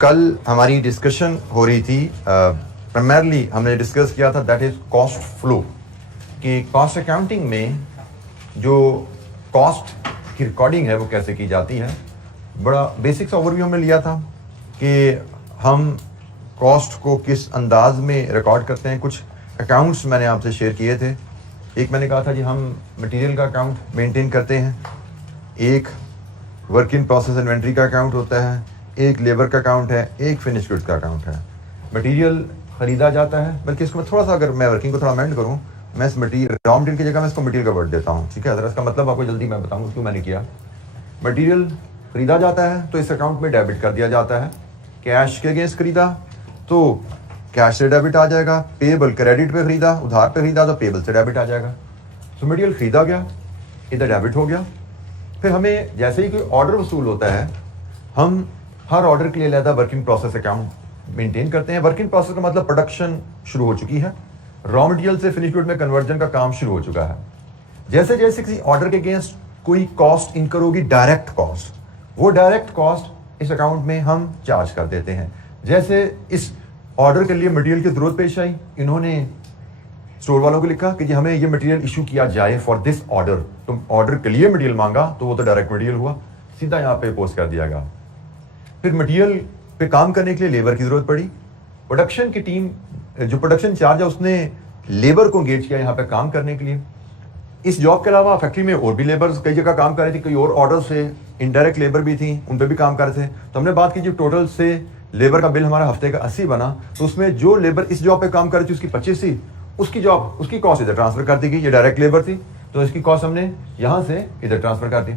कल हमारी डिस्कशन हो रही थी, प्राइमरली हमने डिस्कस किया था दैट इज कॉस्ट फ्लो, कि कॉस्ट अकाउंटिंग में जो कॉस्ट की रिकॉर्डिंग है वो कैसे की जाती है। बड़ा बेसिक्स ओवरव्यू हमने लिया था कि हम कॉस्ट को किस अंदाज में रिकॉर्ड करते हैं। कुछ अकाउंट्स मैंने आपसे शेयर किए थे। एक मैंने कहा था जी हम मटेरियल का अकाउंट मेंटेन करते हैं, एक वर्क इन प्रोसेस इन्वेंट्री का अकाउंट होता है, एक लेबर का अकाउंट है, एक फिनिश गुड्स का अकाउंट है। मटेरियल खरीदा जाता है, बल्कि इसको मैं थोड़ा सा अगर मैं वर्किंग को थोड़ा अमेंड करूँ, मैं इस मटेरियल रॉ मटेरियल की जगह मैं इसको मटेरियल का वर्ड देता हूँ, ठीक है। अगर इसका मतलब आपको जल्दी मैं बताऊँ क्यों मैंने किया। मटेरियल खरीदा जाता है तो इस अकाउंट में डेबिट कर दिया जाता है। कैश के अगेंस्ट खरीदा तो कैश से डेबिट आ जाएगा। पेबल क्रेडिट पे खरीदा, उधार पे खरीदा तो पेबल से डेबिट आ जाएगा। तो मटेरियल खरीदा गया, इधर डेबिट हो गया। फिर हमें जैसे ही कोई ऑर्डर वसूल होता है, हम हर ऑर्डर के लिए अलग वर्किंग प्रोसेस अकाउंट मेंटेन करते हैं। वर्किंग प्रोसेस का मतलब प्रोडक्शन शुरू हो चुकी है, रॉ मटेरियल से फिनिश गुड में कन्वर्जन का काम शुरू हो चुका है। जैसे जैसे किसी ऑर्डर के अगेंस्ट कोई कॉस्ट इनकर होगी, डायरेक्ट कॉस्ट, वो डायरेक्ट कॉस्ट इस अकाउंट में हम चार्ज कर देते हैं। जैसे इस ऑर्डर के लिए मटेरियल की जरूरत पेश आई, इन्होंने स्टोर वालों को लिखा कि जी हमें ये मटेरियल इशू किया जाए फॉर दिस ऑर्डर। तुम ऑर्डर के लिए मटेरियल मांगा तो वो तो डायरेक्ट मटेरियल हुआ, सीधा यहाँ पे पोस्ट कर दिया गया। फिर मटेरियल पे काम करने के लिए लेबर की जरूरत पड़ी। प्रोडक्शन की टीम, जो प्रोडक्शन चार्ज है, उसने लेबर को एंगेज किया यहाँ पे काम करने के लिए। इस जॉब के अलावा फैक्ट्री में और भी लेबर कई जगह काम कर रही थी, कई और ऑर्डर से इनडायरेक्ट लेबर भी थी, उन पर भी काम कर रहे थे। तो हमने बात की जो टोटल से लेबर का बिल हमारा हफ्ते का 80 बना, तो उसमें जो लेबर इस जॉब पे काम कर रही थी उसकी 25 थी, उसकी कॉस्ट इधर ट्रांसफर कर दी गई। ये डायरेक्ट लेबर थी तो इसकी कॉस्ट हमने यहाँ से इधर ट्रांसफर कर दी।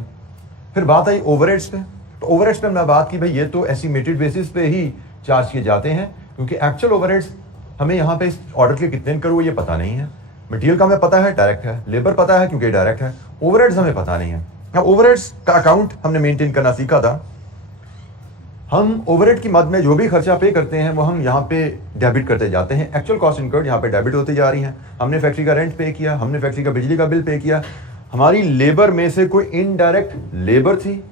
फिर बात आई ओवरहेड्स पे। तो ओवरहेड्स पे हमने बात की भाई ये तो एस्टिमेटेड बेसिस पे ही चार्ज किए जाते हैं, क्योंकि एक्चुअल ओवरहेड्स हमें यहाँ पे इस ऑर्डर के कितने करूँ ये पता नहीं है। मटेरियल का हमें पता है डायरेक्ट है, लेबर पता है क्योंकि डायरेक्ट है, ओवरहेड्स हमें पता नहीं है। अब ओवरहेड्स का अकाउंट हमने मेंटेन करना सीखा था। हम ओवरहेड की मद में जो भी खर्चा पे करते हैं वो हम यहाँ पे डेबिट करते जाते हैं। एक्चुअल कॉस्ट इनकर्ड यहाँ पे डेबिट होती जा रही है। हमने फैक्ट्री का रेंट पे किया, हमने फैक्ट्री का बिजली का बिल पे किया। हमारी लेबर में से कोई इनडायरेक्ट लेबर थी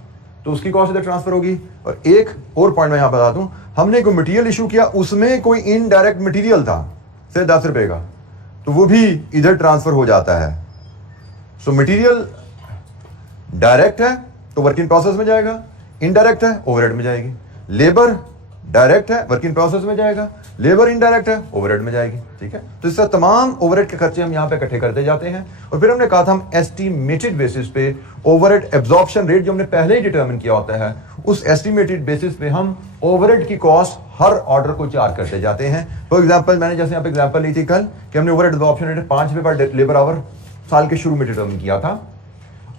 तो उसकी कॉस्ट इधर ट्रांसफर होगी। और एक और पॉइंट मैं यहाँ बता दूं, हमने कोई मटेरियल इशू किया, उसमें कोई इनडायरेक्ट मटेरियल था सिर्फ 10 रुपए का, तो वो भी इधर ट्रांसफर हो जाता है। सो मटेरियल डायरेक्ट है तो वर्क इन प्रोसेस में जाएगा, इनडायरेक्ट है ओवरहेड में जाएगी। लेबर डायरेक्ट है वर्क इन प्रोसेस में जाएगा, लेबर इनडायरेक्ट है ओवरहेड में जाएगी, ठीक है। तो इससे तमाम ओवरहेड के खर्चे हम यहाँ पे इकट्ठे करते जाते हैं। और फिर हमने कहा था हम एस्टिमेटेड बेसिस पे ओवरहेड एब्जॉर्प्शन रेट जो हमने पहले ही डिटरमिन किया होता है, उस एस्टिमेटेड बेसिस पे हम ओवरहेड की कॉस्ट हर ऑर्डर को चार्ज करते जाते हैं। फॉर एग्जाम्पल मैंने जैसे यहाँ पे एग्जाम्पल ली थी कल कि हमने ओवरहेड एब्जॉर्प्शन रेट 5 रुपए पर लेबर आवर साल के शुरू में डिटरमिन किया था,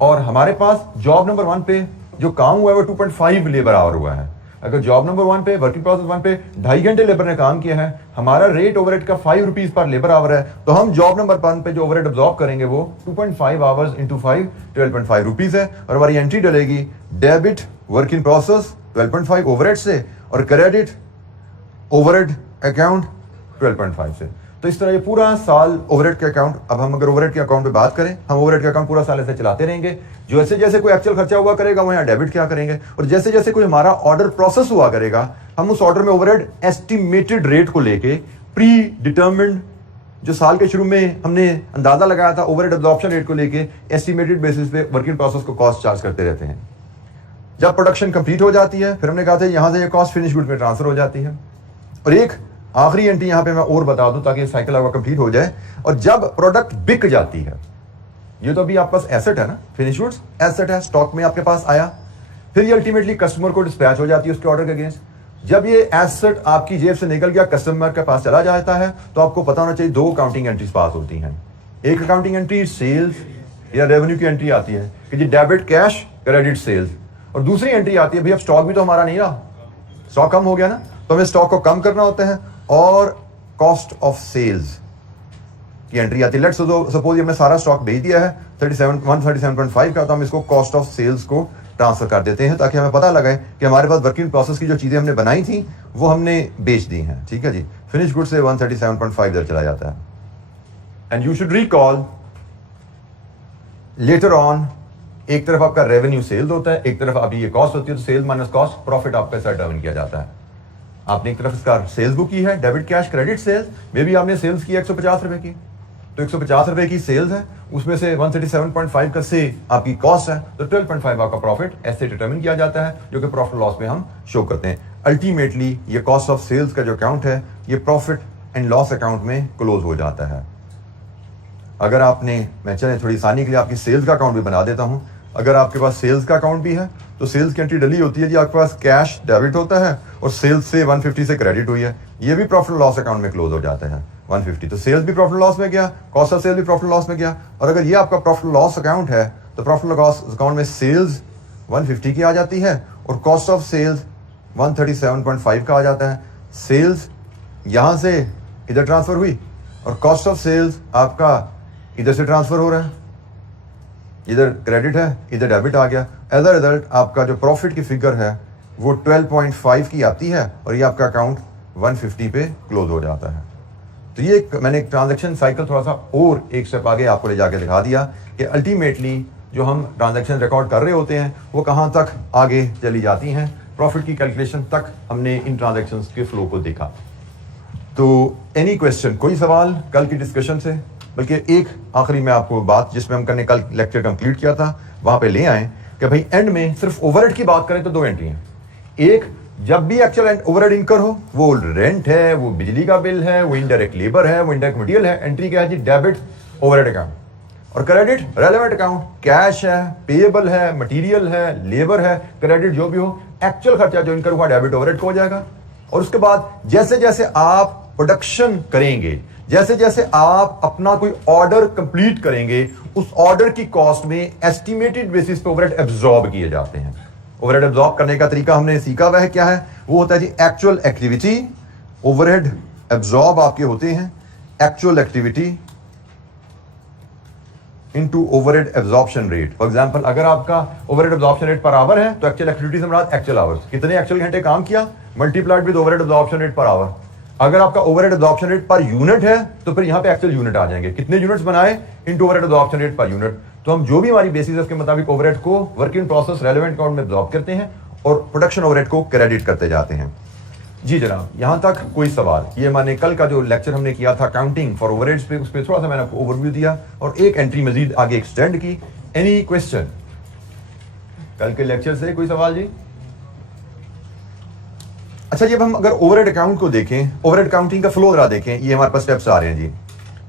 और हमारे पास जॉब नंबर 1 पे जो काम हुआ है वो 2.5 लेबर आवर हुआ है। अगर जॉब नंबर 1 पे वर्किंग प्रोसेस 1 पे 2.5 घंटे लेबर ने काम किया है, हमारा रेट ओवरहेड का 5 रुपीज पर लेबर आवर है, तो हम जॉब नंबर 1 पे जो ओवरहेड अब्सॉर्ब करेंगे वो 2.5 आवर्स इंटू 5 12.5 रुपीज है। और हमारी एंट्री डलेगी debit work in process 12.5 overhead से और क्रेडिट ओवरहेड अकाउंट 12.5 से। तो इस तरह ये पूरा साल ओवरहेड के अकाउंट, अब हम अगर ओवरहेड के अकाउंट पे बात करें, हम ओवरहेड के अकाउंट पूरा साल ऐसे चलाते रहेंगे। जैसे जैसे कोई एक्चुअल खर्चा हुआ करेगा वो यहाँ डेबिट क्या करेंगे, और जैसे जैसे कोई हमारा ऑर्डर प्रोसेस हुआ करेगा हम उस ऑर्डर में ओवरहेड एस्टिमेटेड रेट को लेके प्री डिटर्मिन्ड, जो साल के शुरू में हमने अंदाजा लगाया था ओवरहेड एब्जॉर्प्शन रेट को लेके, एस्टिमेटेड बेसिस पे वर्क इन प्रोसेस को कॉस्ट चार्ज करते रहते हैं। जब प्रोडक्शन कंप्लीट हो जाती है फिर हमने कहा था यहाँ से ये कॉस्ट फिनिश गुड में ट्रांसफर हो जाती है। और एक आखिरी एंट्री यहाँ पे मैं और बता दूं ताकि साइकिल आपका कंप्लीट हो जाए। और जब प्रोडक्ट बिक जाती है, ये तो अभी आपके पास एसेट है ना, फिनिश गुड्स एसेट है, स्टॉक में आपके पास आया, फिर ये अल्टीमेटली कस्टमर को डिस्पैच हो जाती है उसके ऑर्डर के अगेंस्ट। जब ये एसेट आपकी जेब से निकल गया कस्टमर के पास चला जाता है, तो आपको पता होना चाहिए 2 अकाउंटिंग एंट्रीज पास होती हैं। एक अकाउंटिंग एंट्री सेल्स या रेवेन्यू की एंट्री आती है कि जी डेबिट कैश क्रेडिट सेल्स, और दूसरी एंट्री आती है भाई अब स्टॉक भी तो हमारा नहीं रहा, स्टॉक कम हो गया ना, तो हमें स्टॉक को कम करना होता है, और कॉस्ट ऑफ सेल्स की एंट्री आती है। लेट्स सपोज हमने सारा स्टॉक भेज दिया है 137.5 का, तो हम इसको कॉस्ट ऑफ सेल्स को ट्रांसफर कर देते हैं ताकि हमें पता लगे कि हमारे पास वर्किंग प्रोसेस की जो चीजें हमने बनाई थी वो हमने बेच दी हैं, ठीक है जी। फिनिश गुड से 137.5 इधर चला जाता है। And you should recall later on, एक तरफ आपका रेवेन्यू सेल्स होता है, एक तरफ आपकी ये कॉस्ट होती है, तो सेल्स माइनस कॉस्ट प्रॉफिट आपका डिटरमिन किया जाता है। आपने एक तरफ इसका सेल्स बुक की है, डेबिट कैश क्रेडिट सेल्स में भी आपने सेल्स की 150 रुपए की, तो 150 रुपए की सेल्स है, उसमें से 137.5 का से आपकी कॉस्ट है, तो 12.5 आपका प्रॉफिट ऐसे डिटरमिन किया जाता है, जो कि प्रॉफिट लॉस में हम शो करते हैं। अल्टीमेटली ये कॉस्ट ऑफ सेल्स का जो अकाउंट है ये प्रॉफिट एंड लॉस अकाउंट में क्लोज हो जाता है। अगर आपने, मैं चले थोड़ी आसानी के लिए आपकी सेल्स का अकाउंट भी बना देता हूं, अगर आपके पास सेल्स का अकाउंट भी है तो सेल्स की एंट्री डली होती है जी, आपके पास कैश डेबिट होता है और सेल्स से 150 से क्रेडिट हुई है, ये भी प्रॉफिट लॉस अकाउंट में क्लोज हो जाता है 150, तो सेल्स भी प्रॉफिट लॉस में गया, कॉस्ट ऑफ सेल भी प्रॉफिट लॉस में गया। और अगर ये आपका प्रॉफिट लॉस अकाउंट है तो प्रॉफिट लॉस अकाउंट में सेल्स 150 की आ जाती है और कॉस्ट ऑफ सेल्स 137.5 का आ जाता है। सेल्स यहां से इधर ट्रांसफर हुई और कॉस्ट ऑफ सेल्स आपका इधर से ट्रांसफर हो रहा है, इधर क्रेडिट है इधर डेबिट आ गया। एज अ रिजल्ट आपका जो प्रॉफिट की फिगर है वो 12.5 की आती है और ये आपका अकाउंट 150 पे क्लोज हो जाता है। तो ये मैंने एक ट्रांजैक्शन साइकिल थोड़ा सा और एक स्टेप आगे आपको ले जाके दिखा दिया कि अल्टीमेटली जो हम ट्रांजैक्शन रिकॉर्ड कर रहे होते हैं वो कहाँ तक आगे चली जाती हैं, प्रॉफिट की कैलकुलेशन तक हमने इन ट्रांजैक्शंस के फ्लो को देखा। तो एनी क्वेश्चन, कोई सवाल कल की डिस्कशन से? बल्कि एक आखिरी में आपको बात जिसमें हम कल लेक्चर कंप्लीट किया था वहां पे ले आए कि भाई एंड में सिर्फ ओवरहेड की बात करें तो दो एंट्री हैं। एक, जब भी एक्चुअल ओवरहेड इनकर हो, वो रेंट है, वो बिजली का बिल है, वो इनडायरेक्ट लेबर है, वो इनडायरेक्ट मटेरियल है, एंट्री क्या है जी? Debit overhead account. और क्रेडिट रेलेवेंट अकाउंट, कैश है, पेएबल है, मटेरियल है, लेबर है, क्रेडिट जो भी हो, एक्चुअल खर्चा जो इनकर हुआ डेबिट ओवरहेड को हो जाएगा। और उसके बाद जैसे जैसे आप प्रोडक्शन करेंगे, जैसे जैसे आप अपना कोई ऑर्डर कंप्लीट करेंगे, उस ऑर्डर की कॉस्ट में एस्टिमेटेड बेसिस पे ओवरहेड एब्जॉर्ब किए जाते हैं। ओवरहेड एब्जॉर्ब करने का तरीका हमने सीखा, वह क्या है? वो होता है जी एक्चुअल एक्टिविटी, ओवरहेड एब्जॉर्ब आपके होते हैं actual activity into overhead absorption rate. For example, अगर आपका overhead absorption rate per hour है तो एक्चुअल एक्टिविटी से मुराद एक्चुअल आवर्स, कितने एक्चुअल घंटे काम किया multiplied with overhead absorption rate per hour. अगर आपका overhead absorption rate per unit है तो फिर यहां पे एक्चुअल यूनिट आ जाएंगे, कितने यूनिट्स बनाए into overhead absorption rate per unit. तो हम जो भी हमारी बेसिस है उसके मुताबिक ओवरहेड को work in process relevant account में एब्जॉर्ब करते हैं और प्रोडक्शन ओवरहेड को क्रेडिट करते जाते हैं। जी जनाब, यहां तक कोई सवाल? ये मैंने कल का जो लेक्चर हमने किया था अकाउंटिंग फॉर ओवरहेड्स पे, उस पर थोड़ा सा मैंने आपको ओवरव्यू दिया और एक एंट्री मजीद आगे एक्सटेंड की। एनी क्वेश्चन कल के लेक्चर से? कोई सवाल जी? अच्छा, जब हम अगर ओवरहेड अकाउंट को देखें, ओवरहेड अकाउंटिंग का फ्लो जरा देखें, ये हमारे पास स्टेप्स आ रहे हैं जी।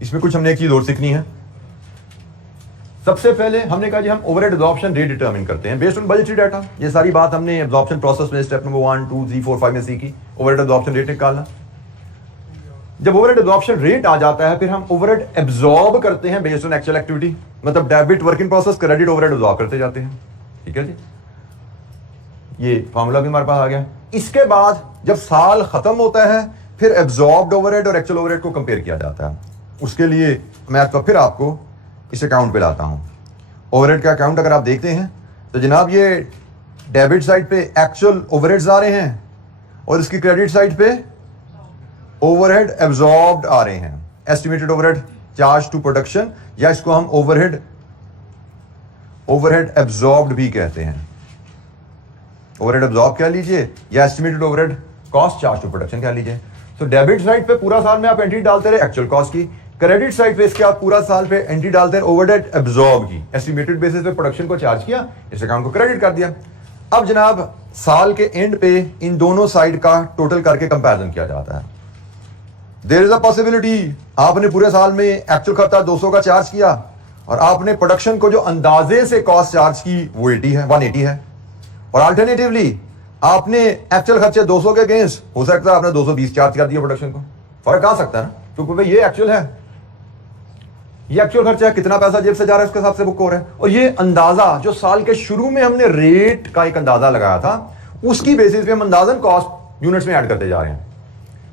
इसमें कुछ हमने एक चीज और सीखनी है। सबसे पहले हमने कहा जी हम ओवरहेड एब्जॉर्प्शन रेट डिटरमिन करते हैं बेस्ड ऑन बजटरी डाटा। ये सारी बात हमने एब्जॉर्प्शन प्रोसेस में स्टेप नंबर 1, 2, 3, 4, 5 में सीखी, ओवरहेड एब्जॉर्प्शन रेट निकालना। जब ओवरहेड एब्जॉर्प्शन रेट आ जाता है फिर हम ओवरहेड एब्जॉर्ब करते हैं बेस्ड ऑन एक्चुअल एक्टिविटी, मतलब debit work in process, credit overhead absorb करते जाते हैं। ठीक है जी, ये फॉर्मूला भी हमारे पास आ गया। इसके बाद जब साल खत्म होता है फिर एब्जॉर्ब्ड ओवरहेड और एक्चुअल ओवरहेड को कंपेयर किया जाता है। उसके लिए मैं तो फिर आपको इस अकाउंट पे लाता हूं। ओवरहेड का अकाउंट अगर आप देखते हैं तो जनाब ये डेबिट साइड पे एक्चुअल ओवरहेड्स आ रहे हैं और इसकी क्रेडिट साइड पे ओवरहेड एब्जॉर्ब्ड आ रहे हैं, estimated overhead charge to production, या इसको हम ओवरहेड एब्जॉर्ब्ड भी कहते हैं। ओवरहेड एब्जॉर्ब कह लीजिए या estimated overhead cost charge to production कह लीजिए। तो डेबिट साइड पे पूरा साल में आप एंट्री डालते रहे एक्चुअल कॉस्ट की, क्रेडिट साइड पे इसके आप पूरा साल पे एंट्री डालते हैं ओवरहेड एब्जॉर्ब की, एस्टिमेटेड बेसिस पे प्रोडक्शन को चार्ज किया, इस अकाउंट को क्रेडिट कर दिया। अब जनाब साल के एंड पे इन दोनों साइड का टोटल करके कंपैरिजन किया जाता है। देयर इज अ पॉसिबिलिटी आपने पूरे साल में एक्चुअल खर्चा 200 का चार्ज किया और आपने प्रोडक्शन को जो अंदाजे से कॉस्ट चार्ज की वो 180 है, और अल्टरनेटिवली आपने एक्चुअल खर्चे 200 के अगेंस्ट हो सकता है आपने 220 चार्ज कर दिया प्रोडक्शन को। फर्क आ सकता है ना, क्योंकि भाई ये एक्चुअल है, ये एक्चुअल खर्चा है, कितना पैसा जेब से जा रहा है उसके हिसाब से बुक हो रहा है। और ये अंदाजा जो साल के शुरू में हमने रेट का एक अंदाजा लगाया था उसकी बेसिस पे हम अंदाजन कॉस्ट यूनिट्स में ऐड करते जा रहे हैं।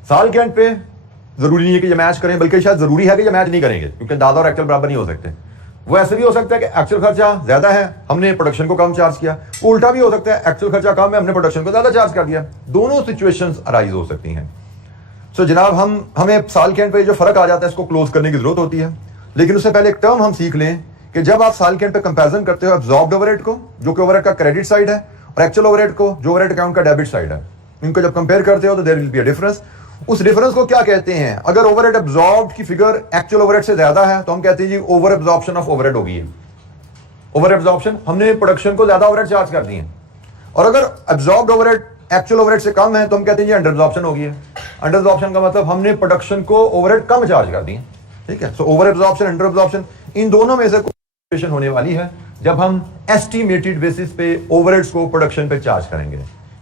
साल के एंड पे जरूरी नहीं है कि ये मैच करें, बल्कि शायद जरूरी है कि ये मैच नहीं करेंगे, क्योंकि अंदाजा और एक्चुअल बराबर नहीं हो सकते। वो ऐसे भी हो सकता है कि एक्चुअल खर्चा ज्यादा है, हमने प्रोडक्शन को कम चार्ज किया, उल्टा भी हो सकता है एक्चुअल खर्चा कम है, हमने प्रोडक्शन को ज्यादा चार्ज कर दिया। दोनों सिचुएशंस अराइज हो सकती हैं। सो जनाब हमें साल के एंड पे जो फर्क आ जाता है इसको क्लोज करने की जरूरत होती है, लेकिन उससे पहले एक टर्म हम सीख लें कि जब आप साल के एंड पे कंपैरिजन करते हो एब्जॉर्ब्ड ओवरहेड को जो कि ओवरहेड का क्रेडिट साइड है और एक्चुअल ओवरहेड को जो ओवरहेड अकाउंट का डेबिट साइड है, इनको जब कंपेयर करते हो तो there will be a difference. उस डिफरेंस को क्या कहते हैं? अगर ओवरहेड एब्जॉर्ब्ड की फिगर एक्चुअल ओवरहेड से ज्यादा है तो हम कहते हैं जी ओवर एब्जॉर्प्शन ऑफ ओवरहेड हो गई है। ओवर एब्जॉर्प्शन, हमने प्रोडक्शन को ज्यादा ओवरहेड चार्ज कर दिए। और अगर एब्जॉर्ब्ड ओवरहेड एक्चुअल ओवरहेड से कम है तो हम कहते हैं जी अंडर एब्जॉर्प्शन हो गई है। अंडर एब्जॉर्प्शन का मतलब हमने प्रोडक्शन को ओवरहेड कम चार्ज कर दिए। ठीक है, so over absorption, under absorption, इन दोनों में से सिचुएशन होने वाली है जब हम एस्टिमेटेड बेसिस पे ओवरहेड्स को प्रोडक्शन पे चार्ज करेंगे।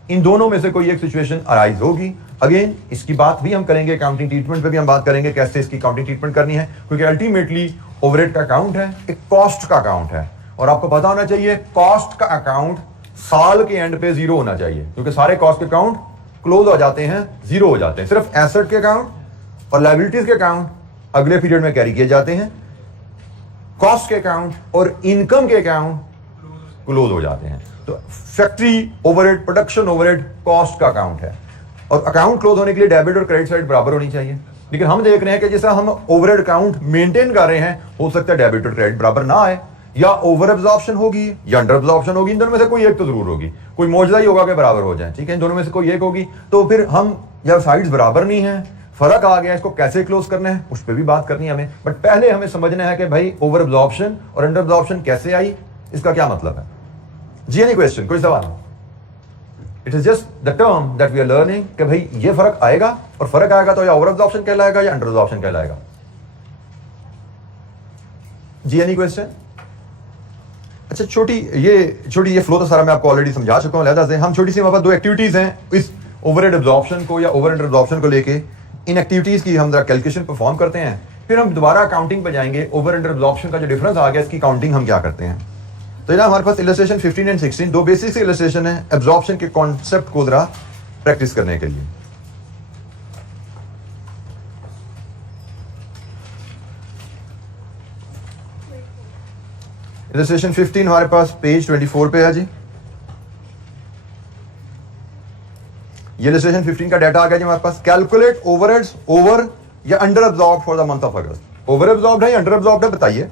इन दोनों में से कोई एक सिचुएशन अराइज होगी। अगेन इसकी बात भी हम करेंगे, अकाउंटिंग ट्रीटमेंट पे भी हम बात करेंगे कैसे इसकी अकाउंटिंग ट्रीटमेंट करनी है, क्योंकि अल्टीमेटली ओवरहेड का अकाउंट है, एक कॉस्ट का अकाउंट है। और आपको पता होना चाहिए कॉस्ट का अकाउंट साल के एंड पे जीरो होना चाहिए, क्योंकि सारे कॉस्ट के अकाउंट क्लोज हो जाते हैं, जीरो हो जाते हैं। सिर्फ एसेट के अकाउंट और लायबिलिटीज के अकाउंट अगले पीरियड में कैरी किए जाते हैं। कॉस्ट के अकाउंट और इनकम के अकाउंट क्लोज हो जाते हैं। तो factory overhead, production overhead cost का अकाउंट है, और अकाउंट क्लोज होने के लिए डेबिट और क्रेडिट साइड बराबर होनी चाहिए। लेकिन हम देख रहे हैं कि जैसा हम ओवरहेड अकाउंट मेंटेन कर रहे हैं, हो सकता है डेबिट और क्रेडिट बराबर ना आए, या ओवर एब्जॉर्प्शन होगी या अंडर एब्जॉर्प्शन होगी। इन दोनों में से कोई एक तो जरूर होगी, कोई मौजूदा ही होगा कि बराबर हो जाए। ठीक है, इन दोनों में से कोई एक होगी। तो फिर हम या साइड्स बराबर नहीं है, फर्क आ गया, इसको कैसे क्लोज करना है उस पर भी बात करनी है हमें। बट पहले हमें समझना है कि भाई ओवर एब्जॉर्प्शन और अंडर एब्जॉर्प्शन कैसे आई, इसका क्या मतलब है। जी एनी क्वेश्चन, कोई सवाल? It is just the term that we are learning कि भाई ये फर्क आएगा, और फर्क आएगा तो या ओवर एब्जॉर्प्शन कहलाएगा या अंडर एब्जॉर्प्शन कहलाएगा। जी एनी क्वेश्चन? अच्छा, छोटी ये फ्लो तो सारा मैं आपको ऑलरेडी समझा चुका हूं, लिहाजा से हम छोटी सी हमारे पास दो एक्टिविटीज हैं इस ओवरहेड एब्जॉर्प्शन को या ओवर अंडर एब्जॉर्प्शन को लेके। इन एक्टिविटीज की हम जरा कैलकुलेशन परफॉर्म करते हैं, फिर हम दोबारा अकाउंटिंग पे जाएंगे। ओवर अंडर एब्जॉर्प्शन का जो डिफरेंस आ गया, इसकी काउंटिंग हम क्या करते हैं। तो जनाब हमारे पास इलस्ट्रेशन 15 एंड 16 दो बेसिक से इलस्ट्रेशन है एब्जॉर्प्शन के कॉन्सेप्ट को जरा प्रैक्टिस करने के लिए। इलस्ट्रेशन 15 हमारे पास पेज 24 पे है जी। ये इलस्ट्रेशन 15 का डाटा आ गया जी हमारे पास। कैलकुलेट ओवरहेड्स ओवर या under absorbed for the month of August. Over absorbed है या अंडर एब्जॉर्ब्ड है बताइए।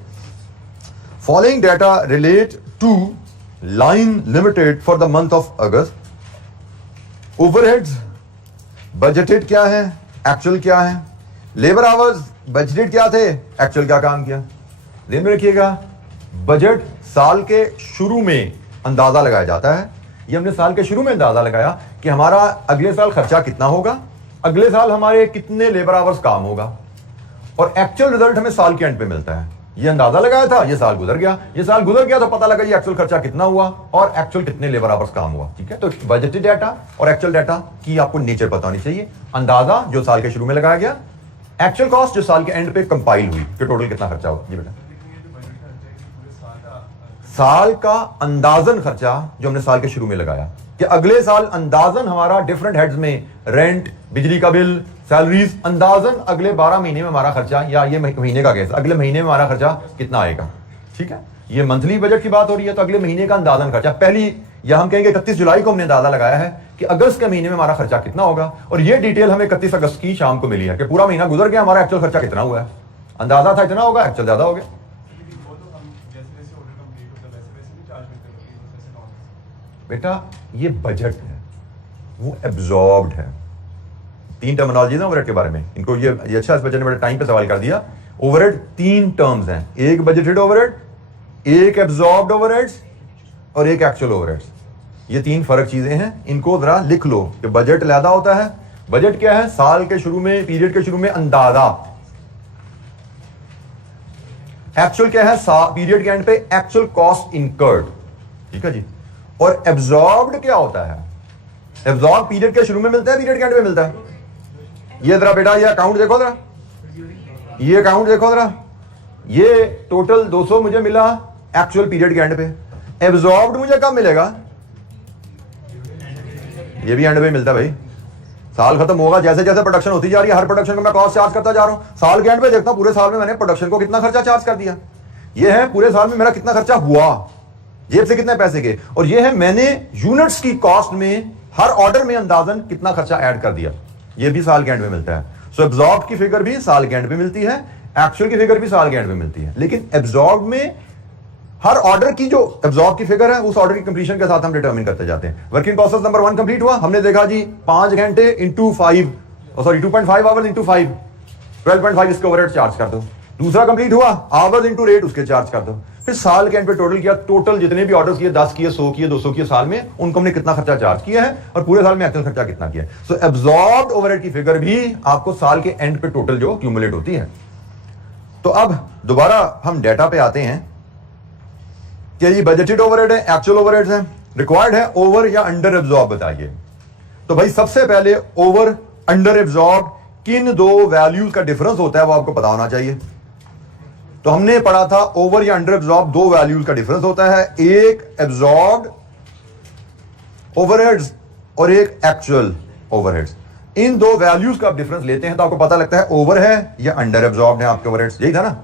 Following data relate to line limited for the month of August. Overheads budgeted क्या है, एक्चुअल क्या है। लेबर आवर्स बजटेड क्या थे, एक्चुअल क्या काम किया। ध्यान में रखिएगा, बजट साल के शुरू में अंदाजा लगाया जाता है। ये हमने साल के शुरू में अंदाजा लगाया कि हमारा अगले साल खर्चा कितना होगा, अगले साल हमारे कितने लेबर आवर्स काम होगा, और एक्चुअल रिजल्ट हमें साल के एंड पे मिलता है। ये अंदाजा लगाया था, ये साल गुजर गया, ये साल गुजर गया तो पता लगा ये एक्चुअल खर्चा कितना हुआ और एक्चुअल कितने लेबर आवर्स काम हुआ। ठीक है, तो बजटेड डाटा और एक्चुअल डाटा की आपको नेचर पता होनी चाहिए। अंदाजा जो साल के शुरू में लगाया गया, एक्चुअल कॉस्ट जो साल के एंड पे कंपाइल हुई कि टोटल कितना खर्चा होगा। जी बेटा, साल का अंदाजन खर्चा जो हमने साल के शुरू में लगाया कि अगले साल अंदाजन हमारा डिफरेंट हेड्स में रेंट, बिजली का बिल, सैलरीज, अंदाजन अगले 12 महीने में हमारा खर्चा, या ये महीने का केस अगले महीने में हमारा खर्चा कितना आएगा। ठीक है, ये मंथली बजट की बात हो रही है तो अगले महीने का अंदाजन खर्चा पहली, या हम कहेंगे 31 जुलाई को हमने अंदाजा लगाया है कि अगस्त के महीने में हमारा खर्चा कितना होगा, और ये डिटेल हमें 31 अगस्त की शाम को मिली है कि पूरा महीना गुजर गया, हमारा एक्चुअल खर्चा कितना हुआ है। अंदाजा था इतना होगा, एक्चुअल ज्यादा हो गया। बेटा ये बजट है, वो एब्जॉर्ब्ड है। 3 टर्मिनोलॉजी है ओवरहेड के बारे में, इनको ये अच्छा इस बजट ने बड़े टाइम पे सवाल कर दिया। ओवरहेड 3 टर्म्स हैं, एक बजटेड ओवरहेड, एक एब्जॉर्ब्ड ओवरहेड्स और एक एक्चुअल ओवरहेड्स। ये 3 फर्क चीजें हैं, इनको जरा लिख लो कि बजट अलग होता है। बजट क्या है, साल के शुरू में, पीरियड के शुरू में अंदाजा। एक्चुअल क्या है, पीरियड के एंड पे एक्चुअल कॉस्ट इनकर्ड। ठीक है जी। और एब्जॉर्ब्ड क्या होता है, एब्जॉर्ब पीरियड के शुरू में मिलता है, पीरियड के एंड में मिलता है। ये जरा बेटा ये अकाउंट देखो जरा, ये अकाउंट देखो जरा, ये टोटल 200 मुझे मिला एक्चुअल पीरियड के एंड पे। एब्जॉर्ब्ड मुझे कब मिलेगा, ये भी एंड पे मिलता है भाई। साल खत्म होगा, जैसे जैसे प्रोडक्शन होती जा रही है, हर प्रोडक्शन को मैं कॉस्ट चार्ज करता जा रहा हूं। साल के एंड पे देखता हूं पूरे साल में मैंने प्रोडक्शन को कितना खर्चा चार्ज कर दिया। ये है पूरे साल में मेरा कितना खर्चा हुआ, जेब से कितने पैसे के, और ये है मैंने यूनिट्स की कॉस्ट में हर ऑर्डर में अंदाजन कितना खर्चा ऐड कर दिया। ये भी साल के एंड में मिलता है। सो एब्जॉर्ब की फिगर भी साल के एंड में मिलती है, एक्चुअल की फिगर भी साल के एंड में मिलती है। लेकिन एब्जॉर्ब में हर ऑर्डर की जो एब्जॉर्ब की फिगर है उस ऑर्डर की कंप्लीशन के साथ हम डिटरमिन करते जाते हैं। वर्किंग प्रोसेस नंबर 1 कंप्लीट हुआ, हमने देखा जी 5 घंटे इंटू 5, सॉरी 2.5 आवर्स इंटू 5, 12.5 इसके ओवरहेड चार्ज कर दो। दूसरा कंप्लीट हुआ, आवर्स इंटू रेट उसके चार्ज कर दो। फिर साल के एंड पे टोटल किया, टोटल जितने भी ऑर्डर किए 10 किए, 100 किए, 200 किए साल में, उनको हमने कितना खर्चा चार्ज किया है और पूरे साल में एक्चुअल खर्चा कितना किया है। सो एब्जॉर्ब्ड ओवरहेड की फिगर भी आपको साल के एंड पे टोटल जो क्यूमुलेट होती है। तो अब दोबारा हम डेटा पे आते हैं कि ये बजटेड ओवरहेड है, एक्चुअल ओवरहेड्स है, रिक्वायर्ड है ओवर या अंडर एब्जॉर्ब बताइए। तो भाई सबसे पहले ओवर अंडर एब्जॉर्ब किन दो वैल्यूज का डिफरेंस होता है वो आपको पता होना चाहिए। तो हमने पढ़ा था ओवर या अंडर एब्जॉर्ब दो वैल्यूज का डिफरेंस होता है, एक एब्जॉर्ब्ड ओवरहेड्स और एक एक्चुअल ओवरहेड्स। इन दो वैल्यूज का आप डिफरेंस लेते हैं तो आपको पता लगता है ओवर है या अंडर एब्जॉर्ब्ड है आपके ओवरहेड्स। यही था ना,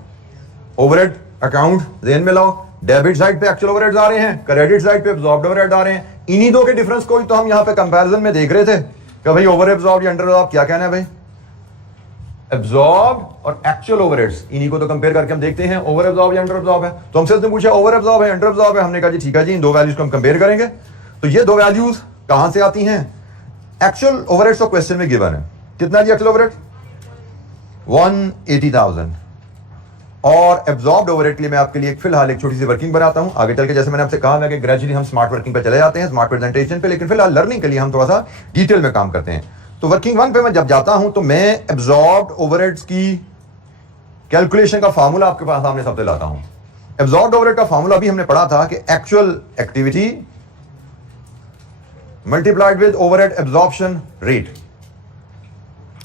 ओवरहेड अकाउंट ध्यान में लाओ, डेबिट साइड पे एक्चुअल ओवरहेड्स आ रहे हैं, क्रेडिट साइड पे एब्जॉर्ब्ड ओवरहेड आ रहे हैं। इन्हीं दो के डिफरेंस को ही तो हम यहां पे कंपैरिजन में देख रहे थे कि भाई ओवर एब्जॉर्ब्ड या अंडर एब्जॉर्ब्ड क्या कहना है भाई। एब्जॉर्ब्ड और एक्चुअल ओवरहेड्स इन्हीं को तो कंपेयर करके हम देखते हैं ओवर एब्जॉर्ब या अंडर एब्जॉर्ब है। तो हमसे उसने पूछा ओवर एब्जॉर्ब है अंडर एब्जॉर्ब है, हमने कहा जी ठीक है जी, इन दो वैल्यूज को हम कंपेयर करेंगे। तो ये दो वैल्यूज कहां से आती हैं? एक्चुअल ओवरहेड्स तो क्वेश्चन में गिवन है, कितना जी एक्चुअल ओवरहेड 180,000। और एब्जॉर्ब्ड ओवरहेड के लिए मैं आपके लिए फिलहाल एक छोटी सी वर्किंग बनाता हूं। आगे चल के जैसे मैंने आपसे कहा मैं कि ग्रेजुअली हम स्मार्ट वर्किंग पे चले जाते हैं, स्मार्ट प्रेजेंटेशन पे, लेकिन फिलहाल लर्निंग के लिए हम थोड़ा सा डिटेल में काम करते हैं। तो वर्किंग 1 पे मैं जब जाता हूं तो मैं एब्जॉर्ब्ड ओवरहेड्स की कैलकुलेशन का फार्मूला आपके पास सामने सबसे लाता हूं। एब्जॉर्ब्ड ओवरहेड का फार्मूला भी हमने पढ़ा था कि actual activity multiplied with overhead absorption rate.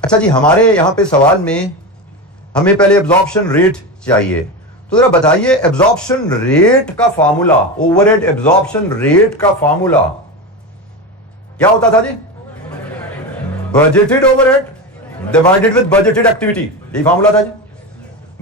अच्छा जी, हमारे यहां पे सवाल में हमें पहले एब्जॉर्प्शन रेट चाहिए, तो जरा बताइए एब्जॉर्प्शन रेट का फार्मूला, ओवरहेड एब्जॉर्प्शन रेट का फार्मूला क्या होता था जी? Budgeted overhead divided with budgeted activity, यही फार्मूला था जी।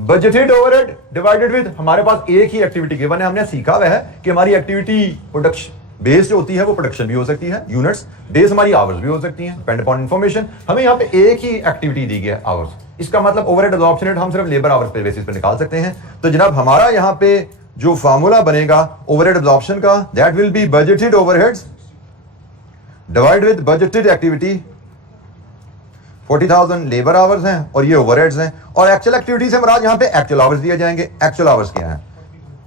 बजटेड ओवरहेड डिवाइडेड विद, हमारे पास एक ही एक्टिविटी गिवन है, हमने सीखा हुआ है कि हमारी एक्टिविटी प्रोडक्शन बेस्ड होती है, वो प्रोडक्शन भी हो सकती है, यूनिट्स बेस हमारी आवर्स भी हो सकती हैं, डिपेंड अपॉन इंफॉर्मेशन। हमें यहाँ पे एक ही एक्टिविटी दी गई है आवर्स, इसका मतलब ओवरहेड एब्जॉर्प्शन रेट हम सिर्फ लेबर आवर्स पे बेसिस पे निकाल सकते हैं। तो जनाब हमारा यहाँ पे जो फार्मूला बनेगा ओवरहेड एब्जॉर्प्शन का, that will be budgeted overheads divide with budgeted activity. 40,000 labour hours हैं और ये ओवरहेड्स हैं, और एक्चुअल एक्टिविटी से मराद यहाँ पे एक्चुअल आवर्स दिए जाएंगे। एक्चुअल आवर्स क्या है?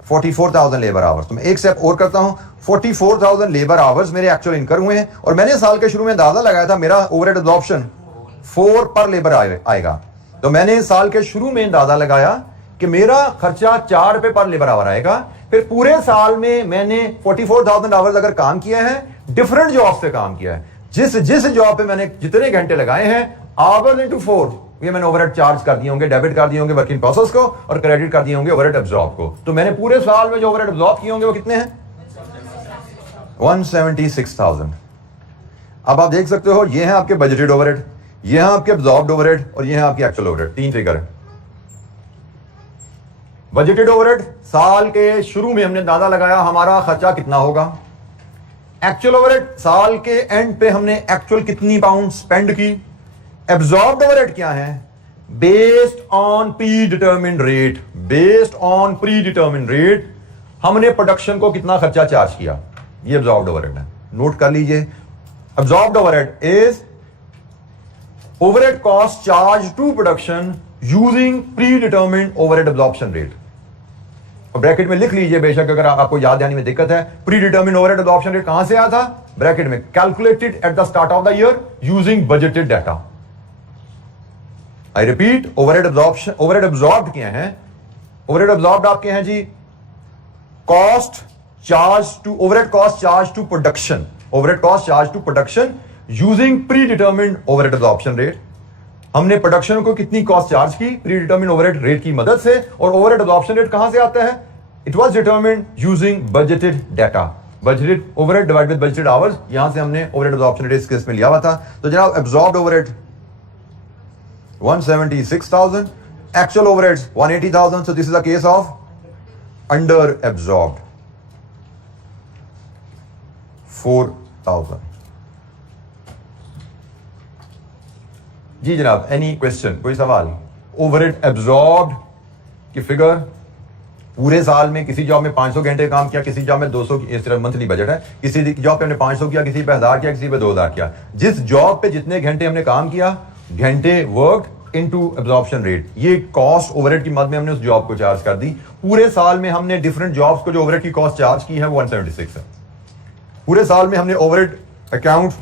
44,000 लेबर आवर्स। तो मैं एक स्टेप और करता हूं, 44,000 लेबर आवर्स मेरे एक्चुअल इनकर हुए हैं, और मैंने साल के शुरू में अंदाजा लगाया था मेरा ओवरहेड एब्जॉर्प्शन 4 पर लेबर आएगा। तो मैंने साल के शुरू में अंदाजा लगाया कि मेरा खर्चा 4 रुपए पर लेबर आवर आएगा। फिर पूरे साल में मैंने 44,000 आवर्स अगर काम किया है, डिफरेंट जॉब पे काम किया है, जिस जिस जॉब पे मैंने जितने घंटे लगाए हैं, आवर्स इंटू 4 ये मैंने ओवरहेड चार्ज कर दिए होंगे, डेबिट कर दिए होंगे वर्किंग प्रोसेस को, और क्रेडिट कर दिए होंगे ओवरहेड एब्जॉर्ब को। तो मैंने पूरे साल में जो ओवरहेड एब्जॉर्ब किए होंगे वो कितने हैं? 176,000। अब आप देख सकते हो, ये है आपके बजटेड ओवरहेड, ये है आपके एब्जॉर्ब्ड ओवरहेड, और ये है आपके एक्चुअल ओवरहेड। 3 फिगर है। बजटेड ओवरहेड साल के शुरू में हमने अंदाजा लगाया हमारा खर्चा कितना होगा। एक्चुअल ओवरहेड साल के एंड पे हमने एक्चुअल कितनी पाउंड स्पेंड की। एब्जॉर्ब्ड ओवरहेड क्या है? Based on pre determined rate, based on pre determined rate हमने प्रोडक्शन को कितना खर्चा चार्ज किया, ये एब्जॉर्ब्ड ओवरहेड है। नोट कर लीजिए, absorbed overhead is overhead cost charge to production using pre determined overhead absorption rate. Bracket में लिख लीजिए बेशक अगर आपको याद जाने में दिक्कत है। Pre determined overhead absorption rate कहां से आया था? ब्रैकेट में calculated at the start of the year using budgeted data. I repeat, overhead absorption, overhead absorbed क्या है? ओवरहेड एब्जॉर्ब्ड आपके हैं जी cost charge to, overhead cost charge to production, overhead cost charge to production using pre determined overhead absorption rate. हमने production को कितनी cost charge की pre determined overhead rate की मदद से, और ओवरहेड एब्जॉर्प्शन रेट कहां से आता है? It was determined using budgeted data. Budgeted overhead divide with budgeted hours, यहां से हमने ओवरहेड एब्जॉर्प्शन रेट इस केस में लिया हुआ था। तो जनाब absorbed overhead 176,000, actual overheads 180,000. So this is a case of under absorbed 4,000. जी जनाब, एनी क्वेश्चन, कोई सवाल? ओवरहेड एब्जॉर्ब्ड की फिगर पूरे साल में किसी जॉब में 500 घंटे काम किया, किसी जॉब में 200, इस तरह मंथली बजट है, किसी जॉब पे हमने 500 किया, किसी पे 1000 किया, किसी पे 2000 किया। जिस जॉब पे जितने घंटे हमने काम किया, घंटे वर्क इनटू एब्जॉर्प्शन रेट, ये कॉस्ट ओवरहेड की मद में हमने उस जॉब को चार्ज कर दी। पूरे साल में हमने डिफरेंट जॉब्स को जो ओवरहेड की कॉस्ट चार्ज की है वो 176 है। पूरे साल में हमने ओवरहेड अकाउंट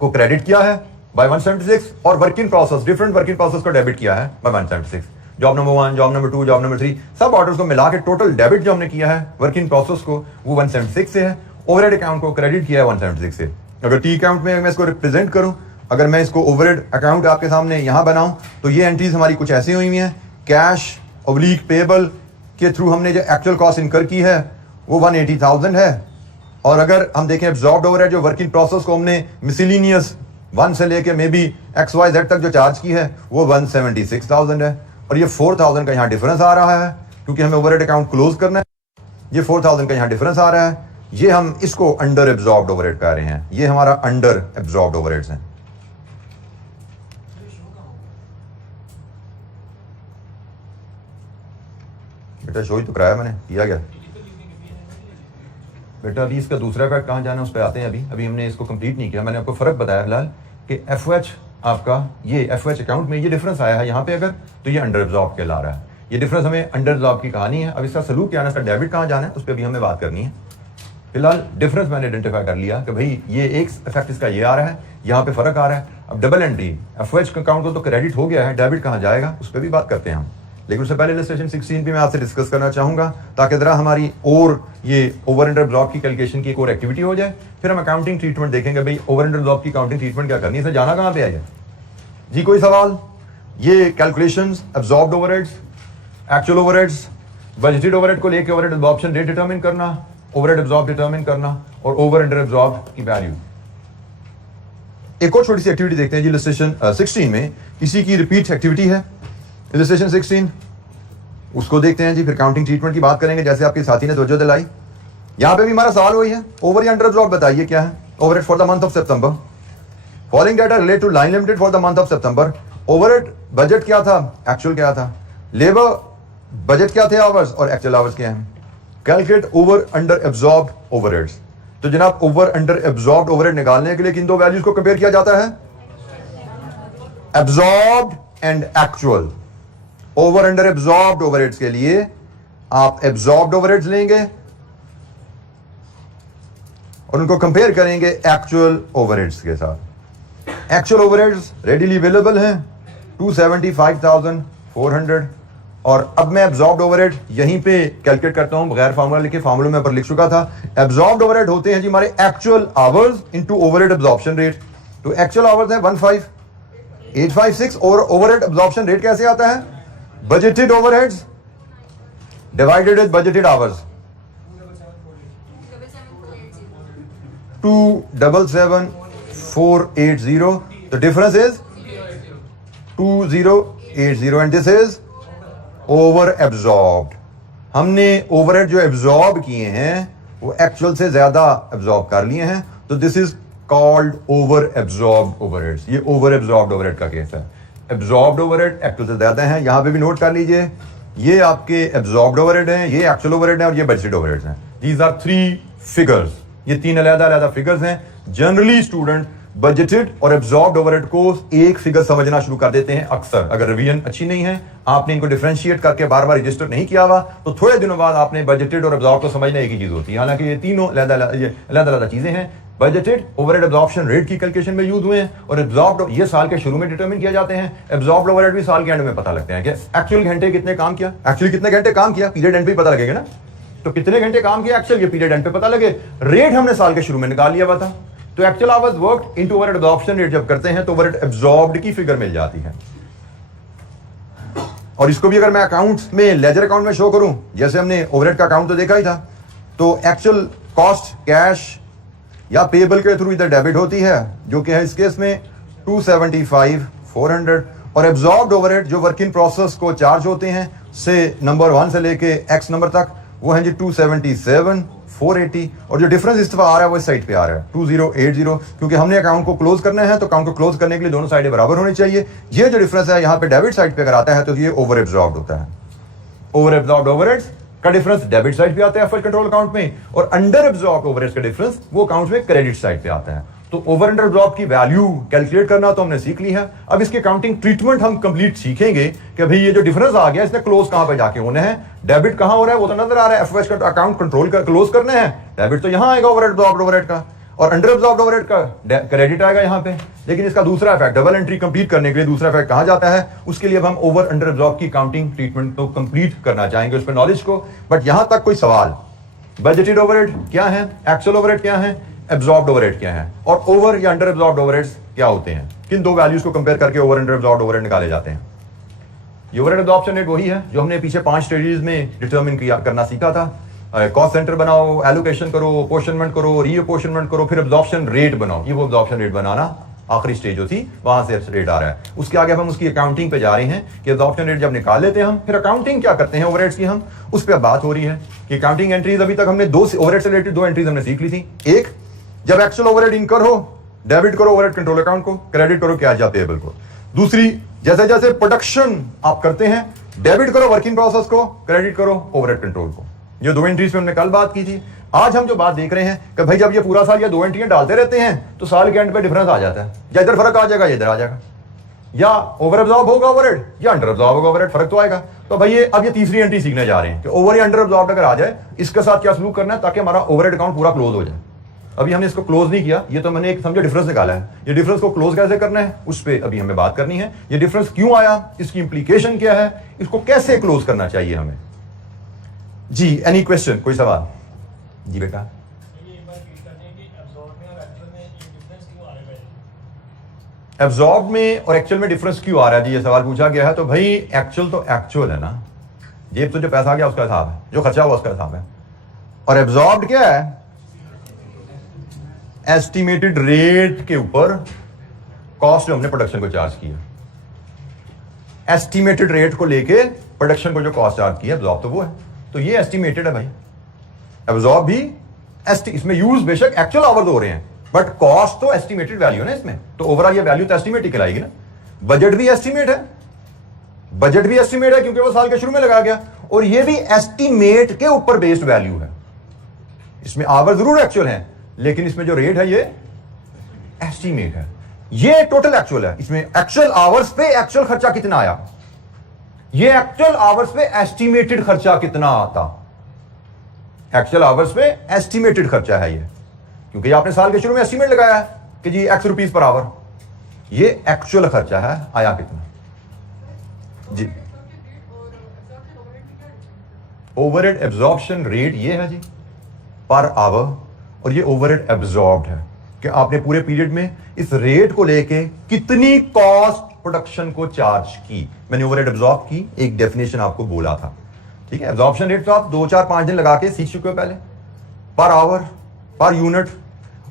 को क्रेडिट किया है बाय 176 और work in process, different work in process को डेबिट किया है by 176। Job number 1, job number 2, job number 3, सब ऑर्डर्स को मिला के टोटल डेबिट जो हमने किया है वर्क इन प्रोसेस को वो 176 से है। ओवरहेड अकाउंट को क्रेडिट किया है 176 से। अगर टी अकाउंट में मैं इसको रिप्रेजेंट करूं, अगर मैं इसको ओवरहेड अकाउंट आपके सामने यहां बनाऊं तो ये एंट्रीज हमारी कुछ ऐसी हुई हैं। कैश ऑब्लिक पेबल के थ्रू हमने जो एक्चुअल कॉस्ट इनकर की है वो 180,000 है। और अगर हम देखें एब्जॉर्ब्ड ओवरहेड जो वर्क इन प्रोसेस को हमने मिसलिनियस 1 से लेके मे बी XYZ तक जो चार्ज की है वो 176,000 है। और ये 4,000 का यहाँ डिफरेंस आ रहा है क्योंकि हमें ओवरहेड अकाउंट क्लोज करना है। ये 4,000 का यहाँ डिफरेंस आ रहा है, ये हम इसको अंडर एब्जॉर्ब्ड ओवरहेड कह रहे हैं। ये हमारा अंडर एब्जॉर्ब्ड ओवरहेड्स हैं। बेटा शो ही तो कराया मैंने, किया गया बेटा। अभी इसका दूसरा कार्ड कहाँ जाना है उस पर आते हैं। अभी हमने इसको कंप्लीट नहीं किया। मैंने आपको फर्क बताया फिलहाल कि FOH आपका ये FOH अकाउंट में ये डिफरेंस आया है यहाँ पे अगर, तो ये अंडर एब्जॉर्ब कहला रहा है। ये डिफरेंस हमें अंडर एब्जॉर्ब की कहानी है। अब इसका सलूक क्या है, इसका डेबिट कहाँ जाना है उस पर भी हमें बात करनी है। फिलहाल डिफरेंस मैंने आइडेंटिफाई कर लिया कि भाई ये एक इफेक्ट इसका ये आ रहा है, यहाँ पे फर्क आ रहा है। अब डबल एंट्री FOH अकाउंट को तो क्रेडिट हो गया है, डेबिट कहाँ जाएगा उस पर भी बात करते हैं हम। लेकिन उससे पहले इलस्ट्रेशन 16 भी मैं आपसे डिस्कस करना चाहूंगा ताकि जरा हमारी और ये ओवर अंडर एब्जॉर्ब की कैलकुलेशन की एक और एक्टिविटी हो जाए। फिर हम अकाउंटिंग ट्रीटमेंट देखेंगे, भाई ओवर अंडर एब्जॉर्ब की अकाउंटिंग ट्रीटमेंट क्या करनी है, इसे जाना कहाँ पे है जी। कोई सवाल? ये calculations absorbed overheads, actual overheads, budgeted overhead को लेके ओवरहेड एब्जॉर्प्शन रेट डिटरमिन करना, ओवरहेड एब्जॉर्ब डिटरमिन करना और ओवर अंडर एब्जॉर्ब की वैल्यू। एक और छोटी सी एक्टिविटी देखते हैं जी इलस्ट्रेशन 16 में, इसी की रिपीट एक्टिविटी है इलस्ट्रेशन 16, उसको देखते हैं जी। फिर काउंटिंग ट्रीटमेंट की बात करेंगे जैसे आपके साथी ने तवज्जो दिलाई। यहां पे भी हमारा सवाल वही है, ओवर या अंडर एब्जॉर्ब बताइए क्या है। Overhead for the month of September, following data relate to line limited for the month of September. Overhead budget क्या था, एक्चुअल क्या था, लेबर बजट क्या थे आवर्स और एक्चुअल आवर्स क्या हैं। Calculate over under absorbed overheads. तो जनाब ओवर अंडर एब्जॉर्ब्ड ओवरहेड निकालने के लिए किन दो वैल्यूज को कंपेयर किया जाता है, absorbed and actual. Over under absorbed overheads के लिए आप एब्जॉर्ब्ड ओवरहेड्स लेंगे और उनको कंपेयर करेंगे एक्चुअल ओवरहेड्स के साथ। एक्चुअल ओवरहेड्स रेडीली अवेलेबल हैं 275,400। और अब मैं एब्जॉर्ब्ड ओवरहेड यहीं पे कैलकुलेट करता हूं बगैर फार्मूला लिखे, फार्मूला में पर लिख चुका था। एब्जॉर्ब्ड ओवरहेड होते हैं जी हमारे actual hours into overhead absorption rate. तो एक्चुअल आवर्स है 15,856 और ओवरहेड एब्जॉर्प्शन रेट कैसे आता है, budgeted overheads divided with budgeted hours. 277,480, the difference is 2080 and this is over absorbed। हमने ओवरहेड जो एब्जॉर्ब किए हैं वो एक्चुअल से ज्यादा एब्जॉर्ब कर लिए हैं, तो this is called over absorbed overheads. ये ओवर एब्जॉर्ब्ड ओवरहेड का केस है। एब्जॉर्ब्ड ओवरहेड एक्चुअल से ज्यादा है। यहां पे भी नोट कर लीजिए, ये आपके एब्जॉर्ब्ड ओवरहेड हैं, ये एक्चुअल ओवरहेड हैं और ये बजटेड ओवरहेड्स हैं। दीज आर 3 फिगर्स, ये 3 अलग-अलग फिगर्स हैं। जनरली स्टूडेंट बजटेड और एब्जॉर्ब्ड ओवरहेड को एक फिगर समझना शुरू कर देते हैं अक्सर। अगर रिवीजन अच्छी नहीं है, आपने इनको डिफरेंशिएट करके बार बार रजिस्टर नहीं किया हुआ, तो थोड़े दिनों बाद आपने बजटेड और एब्जॉर्ब को समझना एक ही चीज होती है। हालांकि ये तीनों अलग-अलग चीजें हैं। बजटेड ओवरहेड एब्जॉर्प्शन रेट की कैलकुलेशन में यूज हुए हैं और एब्जॉर्ब्ड ये साल के शुरू में डिटरमिन किए जाते हैं। एब्जॉर्ब्ड ओवरहेड भी साल के एंड में पता लगते हैं कि एक्चुअल घंटे कितने काम किया, एक्चुअली कितने घंटे काम किया, पीरियड एंड पे पता लगेगा ना। तो कितने घंटे काम किया एक्चुअल, ये पीरियड एंड पे पता लगे। रेट हमने साल के शुरू में निकाल लिया हुआ था, तो actual hours work into overhead absorption rate जब करते हैं तो ओवरहेड एब्जॉर्ब्ड की फिगर मिल जाती है। और इसको भी अगर मैं अकाउंट में लेजर अकाउंट में शो करूं, जैसे हमने ओवरहेड का अकाउंट तो देखा ही था, तो एक्चुअल कॉस्ट कैश या पेबल के थ्रू इधर डेबिट होती है, जो कि है इस केस में 275,400। और एब्जॉर्ब्ड ओवरहेड जो वर्क इन प्रोसेस को चार्ज होते हैं से नंबर 1 से लेके एक्स नंबर तक, वो है जी 277,480। और जो डिफरेंस इस दफा आ रहा है वो इस साइड पे आ रहा है 2080, क्योंकि हमने अकाउंट को क्लोज करना है, तो अकाउंट को क्लोज करने के लिए दोनों साइडें बराबर होनी चाहिए। ये जो डिफरेंस है यहाँ पे डेबिट साइड पे अगर आता है तो ये ओवर एब्जॉर्ब्ड होता है। ओवर एब्जॉर्ब्ड ओवरहेड्स का डिफरेंस डेबिट साइड पे आता है एफएच कंट्रोल अकाउंट में, और अंडर एब्जॉर्ब ओवरहेड्स का डिफरेंस वो अकाउंट में क्रेडिट साइड पे आता है। तो ओवर अंडर एब्जॉर्ब की वैल्यू कैलकुलेट करना तो हमने सीख ली है। अब इसकी अकाउंटिंग ट्रीटमेंट हम कंप्लीट सीखेंगे कि भाई ये जो डिफरेंस आ गया इसने क्लोज कहां पे जाके होने हैं, डेबिट कहां हो रहा है वो तो नजर आ रहा है, एफएच का अकाउंट कंट्रोल कर क्लोज करने हैं, डेबिट तो यहां आएगा ओवर एब्जॉर्ब ओवरहेड का, और अंडर एब्जॉर्ब ओवरहेड का क्रेडिट आएगा यहां पे। लेकिन इसका दूसरा इफेक्ट, डबल एंट्री कंप्लीट करने के लिए दूसरा इफेक्ट कहां जाता है, उसके लिए अब हम ओवर अंडर एब्जॉर्ब की अकाउंटिंग ट्रीटमेंट को कंप्लीट करना चाहेंगे, उस पर नॉलेज को। बट यहां तक कोई सवाल, बजटेड ओवरहेड क्या है, एक्चुअल ओवरहेड क्या है, एब्जॉर्ब्ड ओवरहेड क्या है, और ओवर या अंडर एब्जॉर्ब्ड ओवरहेड्स क्या होते हैं, किन दो वैल्यूज को कंपेयर करके ओवर अंडर एब्जॉर्ब्ड ओवरहेड निकाले जाते हैं। ये ओवरहेड एब्जॉर्प्शन रेट वही है जो हमने पीछे 5 स्टेजेस में डिटरमिन करना सीखा था। कॉस्ट सेंटर बनाओ, एलोकेशन करो, अपोर्शनमेंट करो, रीअपोर्शनमेंट करो, फिर एब्जॉर्प्शन रेट बनाओ। ये वो एब्जॉर्प्शन रेट बनाना आखिरी स्टेज जो थी वहां से रेट आ रहा है। उसके आगे हम उसकी अकाउंटिंग पे जा रहे हैं कि एब्जॉर्प्शन रेट जब निकाल लेते हैं हम, फिर अकाउंटिंग क्या करते हैं ओवरहेड्स की, हम उस पर बात हो रही है कि अकाउंटिंग एंट्रीज अभी तक हमने दो ओवरहेड से रिलेटेड 2 एंट्रीज हमने सीख ली थी। एक, जब एक्चुअल ओवरहेड इनकर हो डेबिट करो ओवरहेड कंट्रोल अकाउंट को, क्रेडिट करो कैश या पेएबल को। दूसरी, जैसे जैसे प्रोडक्शन आप करते हैं डेबिट करो वर्किंग प्रोसेस को, क्रेडिट करो ओवरहेड कंट्रोल को। ये 2 एंट्रीज में हमने कल बात की थी। आज हम जो बात देख रहे हैं कि भाई जब ये पूरा साल ये 2 एंट्रियां डालते रहते हैं तो साल के एंड पे डिफरेंस आ जाता है, या इधर फर्क आ जाएगा या इधर आ जाएगा, या ओवर एब्जॉर्ब होगा ओवरहेड या अंडर एब्जॉर्ब होगा ओवरहेड, फर्क तो आएगा। तो भाई ये अब ये तीसरी एंट्री सीखने जा रहे हैं कि ओवर या अंडर एब्जॉर्ब अगर आ जाए इसके साथ क्या सलूक करना है ताकि हमारा ओवरहेड अकाउंट पूरा क्लोज हो जाए। अभी हमने इसको क्लोज नहीं किया, ये तो मैंने एक समझो डिफरेंस निकाला है। ये डिफरेंस को क्लोज कैसे करना है उस पर अभी हमें बात करनी है। ये डिफरेंस क्यों आया, इसकी इंप्लीकेशन क्या है, इसको कैसे क्लोज करना चाहिए हमें। जी, एनी क्वेश्चन, कोई सवाल? जी बेटा, एब्जॉर्ब में और एक्चुअल में डिफरेंस क्यों आ रहा है? जी ये सवाल पूछा गया है। तो भाई एक्चुअल तो एक्चुअल है ना, जेब से जो पैसा आ गया उसका हिसाब है, जो खर्चा हुआ उसका हिसाब है। और एब्जॉर्ब्ड क्या है, एस्टिमेटेड रेट के ऊपर कॉस्ट जो हमने प्रोडक्शन को चार्ज किया, एस्टिमेटेड रेट को लेके प्रोडक्शन को जो कॉस्ट चार्ज किया, एब्जॉर्ब तो वो है। तो ये एस्टिमेटेड है भाई, एब्जॉर्ब भी इसमें यूज बेशक एक्चुअल आवर्स हो रहे हैं बट कॉस्ट तो एस्टिमेटेड वैल्यू है ना इसमें, तो ओवरऑल ये वैल्यू तो एस्टिमेट ही कहलाएगी ना। बजट भी एस्टिमेट है, बजट भी एस्टिमेट है क्योंकि वो साल के शुरू में लगाया गया, और ये भी एस्टिमेट के ऊपर बेस्ड वैल्यू है। इसमें आवर जरूर एक्चुअल है लेकिन इसमें जो रेट है ये एस्टिमेट है, ये टोटल एक्चुअल है। इसमें एक्चुअल आवर्स पे एक्चुअल खर्चा कितना आया, ये एक्चुअल आवर्स पे एस्टिमेटेड खर्चा कितना आता, एक्चुअल आवर्स पे एस्टिमेटेड खर्चा है ये, क्योंकि आपने साल के शुरू में एस्टिमेट लगाया है कि जी X रुपीस पर आवर, ये एक्चुअल खर्चा है आया कितना। जी, ओवरहेड एब्जॉर्प्शन रेट ये है जी पर आवर, और ये ओवरहेड एब्जॉर्ब्ड है कि आपने पूरे पीरियड में इस रेट को लेके कितनी कॉस्ट प्रोडक्शन को चार्ज की। मैंने ओवरहेड एब्जॉर्ब की एक डेफिनेशन आपको बोला था, ठीक है। एब्जॉर्प्शन रेट तो आप 2, 4, 5 दिन लगा के सीख चुके हो पहले, पर आवर, पर यूनिट,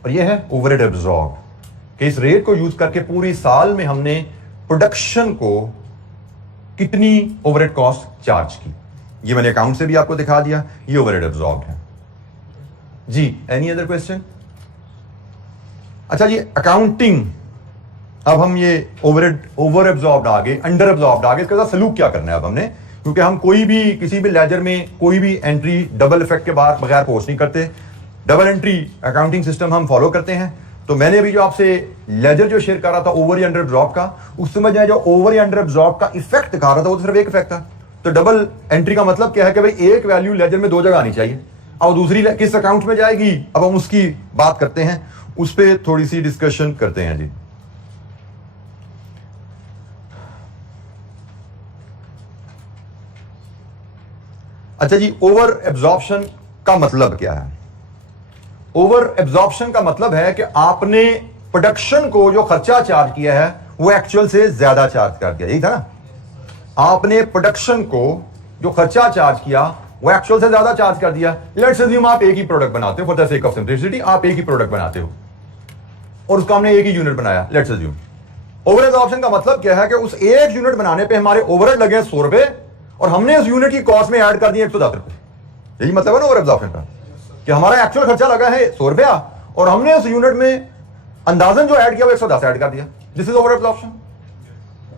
और ये है ओवरहेड एब्जॉर्ब कि इस रेट को यूज करके पूरी साल में हमने प्रोडक्शन को कितनी ओवरहेड कॉस्ट चार्ज की। ये मैंने अकाउंट से भी आपको दिखा दिया, ये ओवरहेड एब्जॉर्ब है। जी, एनी अदर क्वेश्चन? अच्छा जी, अकाउंटिंग, अब हम ये ओवर एब्जॉर्ब्ड आ गए, अंडर एब्जॉर्ब्ड आ गए, इसके साथ सलूक क्या करना है अब हमने, क्योंकि हम कोई भी किसी भी लेजर में कोई भी एंट्री डबल इफेक्ट के बाद बगैर पोस्ट नहीं करते, डबल एंट्री अकाउंटिंग सिस्टम हम फॉलो करते हैं। तो मैंने अभी जो आपसे लेजर जो शेयर कर रहा था ओवर या अंडर एब्जॉर्ब का, उस समय जो ओवर या अंडर एब्जॉर्ब का इफेक्ट दिखा रहा था वो तो सिर्फ एक इफेक्ट था। तो डबल एंट्री का मतलब क्या है कि भाई एक वैल्यू लेजर में 2 जगह आनी चाहिए, और दूसरी किस अकाउंट में जाएगी, अब हम उसकी बात करते हैं, उस पर थोड़ी सी डिस्कशन करते हैं। जी, अच्छा जी, ओवर एब्जॉर्प्शन का मतलब क्या है? ओवर एब्जॉर्प्शन का मतलब है कि आपने प्रोडक्शन को जो खर्चा चार्ज किया है वो एक्चुअल से ज्यादा चार्ज कर दिया, यही था ना। आपने प्रोडक्शन को जो खर्चा चार्ज किया वो एक्चुअल से ज्यादा चार्ज कर दिया। लेट्स अज्यूम आप एक ही प्रोडक्ट बनाते हो, for the sake of simplicity आप एक ही प्रोडक्ट बनाते हो और उसका हमने एक ही यूनिट बनाया, लेट्स अज्यूम। ओवर एब्जॉर्प्शन का मतलब क्या है कि उस एक यूनिट बनाने पे हमारे ओवरहेड लगे 100 रुपए और हमने उस यूनिट की कॉस्ट में ऐड कर दिए 110 रुपए। यही मतलब है ना ओवर एब्जॉर्प्शन का, कि हमारा एक्चुअल खर्चा लगा है 100 रुपया और हमने उस यूनिट में अंदाजन जो ऐड किया वो 110 ऐड कर दिया। This is over absorption.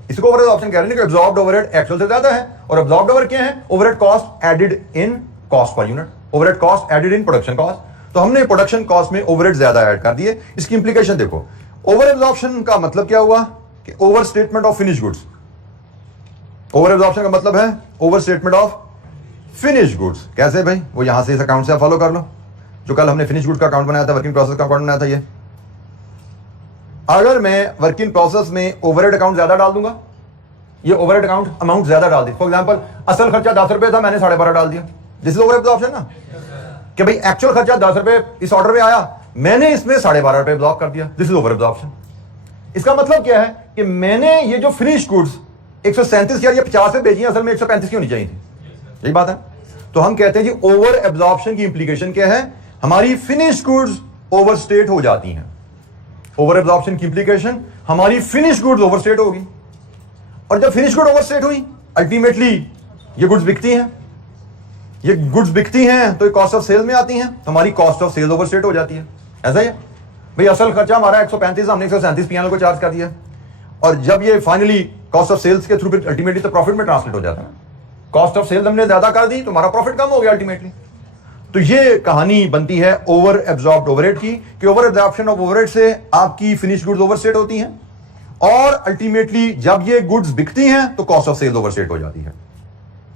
इसको ओवर एब्जॉर्प्शन कह रहे हैं कि एब्जॉर्ब्ड ओवरहेड एक्चुअल से ज्यादा है, और एब्जॉर्ब्ड ओवर क्या है? Overhead cost added in cost per unit, overhead cost added in production cost. तो हमने प्रोडक्शन कॉस्ट में ओवरहेड ज्यादा ऐड कर दिए। इसकी इंप्लीकेशन देखो, ओवर एब्जॉर्प्शन का मतलब क्या हुआ कि over statement of finish goods. Over absorption का मतलब है over statement of finish goods. कैसे भाई? वो यहां से इस अकाउंट से आप फॉलो कर लो, जो कल हमने फिनिश गुड्स का अकाउंट बनाया था, वर्किंग प्रोसेस का अकाउंट बनाया था। ये अगर मैं वर्किंग प्रोसेस में ओवरहेड अकाउंट ज्यादा डाल दूंगा, ये ओवरहेड अकाउंट अमाउंट ज्यादा डाल दी, फॉर एग्जांपल असल खर्चा 10 रुपए था, मैंने 12.5 डाल दिया, दिस इज ओवर एब्जॉर्प्शन ना, कि भाई एक्चुअल खर्चा 10 रुपए इस ऑर्डर में आया, मैंने इसमें 12.5 रुपए ब्लॉक कर दिया, दिस इज ओवर एब्जॉर्प्शन। इसका मतलब क्या है कि मैंने ये जो फिनिश गुड्स 137 या 50 में बेची, असल में 135 की होनी चाहिए थी, यही बात है। तो हम कहते हैं जी ओवर एब्जॉर्प्शन की इंप्लीकेशन क्या है, हमारी फिनिश गुड्स ओवरस्टेट हो जाती हैं। ओवर एब्जॉर्प्शन की इंप्लीकेशन हमारी फिनिश गुड्स ओवरस्टेट होगी, और जब फिनिश गुड ओवरस्टेट हुई अल्टीमेटली ये गुड्स बिकती हैं, ये गुड्स बिकती हैं तो ये कॉस्ट ऑफ सेल में आती हैं, तो हमारी कॉस्ट ऑफ सेल ओवरस्टेट हो जाती है। ऐसा ही है भाई, असल खर्चा हमारा 135, हमने 137 पीएनएल को चार्ज कर दिया, और जब ये फाइनली कॉस्ट ऑफ सेल्स के थ्रू फिर अल्टीमेटली तो प्रॉफिट में ट्रांसलेट हो जाता है। कॉस्ट ऑफ सेल्स हमने ज्यादा कर दी तो हमारा प्रॉफिट कम हो गया अल्टीमेटली। तो ये कहानी बनती है ओवर एब्जॉर्ब्ड ओवरहेड की, कि ओवर एब्जॉर्प्शन ऑफ ओवरहेड से आपकी फिनिश गुड्स ओवरस्टेट होती हैं, और अल्टीमेटली जब ये गुड्स बिकती हैं तो कॉस्ट ऑफ सेल ओवरस्टेट हो जाती है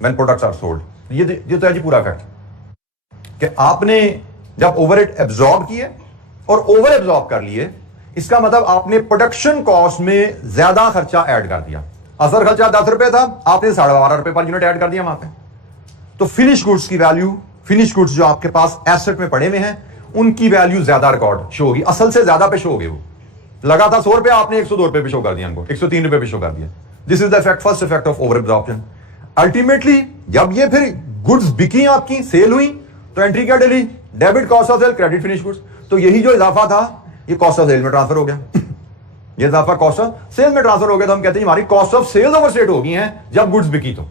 व्हेन प्रोडक्ट्स आर सोल्ड। ये तो है जी पूरा फैक्ट कि आपने जब ओवरहेड एब्जॉर्ब किए और ओवर एब्जॉर्ब कर लिए, इसका मतलब आपने प्रोडक्शन कॉस्ट में ज्यादा खर्चा ऐड कर दिया। असल खर्चा 10 रुपए था, आपने 12.5 रुपए पर यूनिट ऐड कर दिया वहां पे। तो फिनिश गुड्स की वैल्यू, फिनिश गुड्स जो आपके पास एसेट में पड़े हुए हैं, उनकी वैल्यू ज्यादा रिकॉर्ड शो होगी, असल से ज्यादा पे शो होगी। वो लगा था 100 रुपए, आपने 102 रुपए पे शो कर दिया, 103 रुपए पे शो कर दिया। This is the effect, first effect of over absorption. Ultimately जब ये फिर गुड्स बिकी, आपकी सेल हुई, तो एंट्री क्या डली, debit cost of sale, credit finish goods. तो यही जो इजाफा था ये कॉस्ट ऑफ सेल में ट्रांसफर हो गया। ये इजाफा कॉस्ट ऑफ सेल में ट्रांसफर हो गया, तो हम कहते हैं हमारी कॉस्ट ऑफ सेल्स ओवरस्टेट हो गई है जब गुड्स बिकी। तो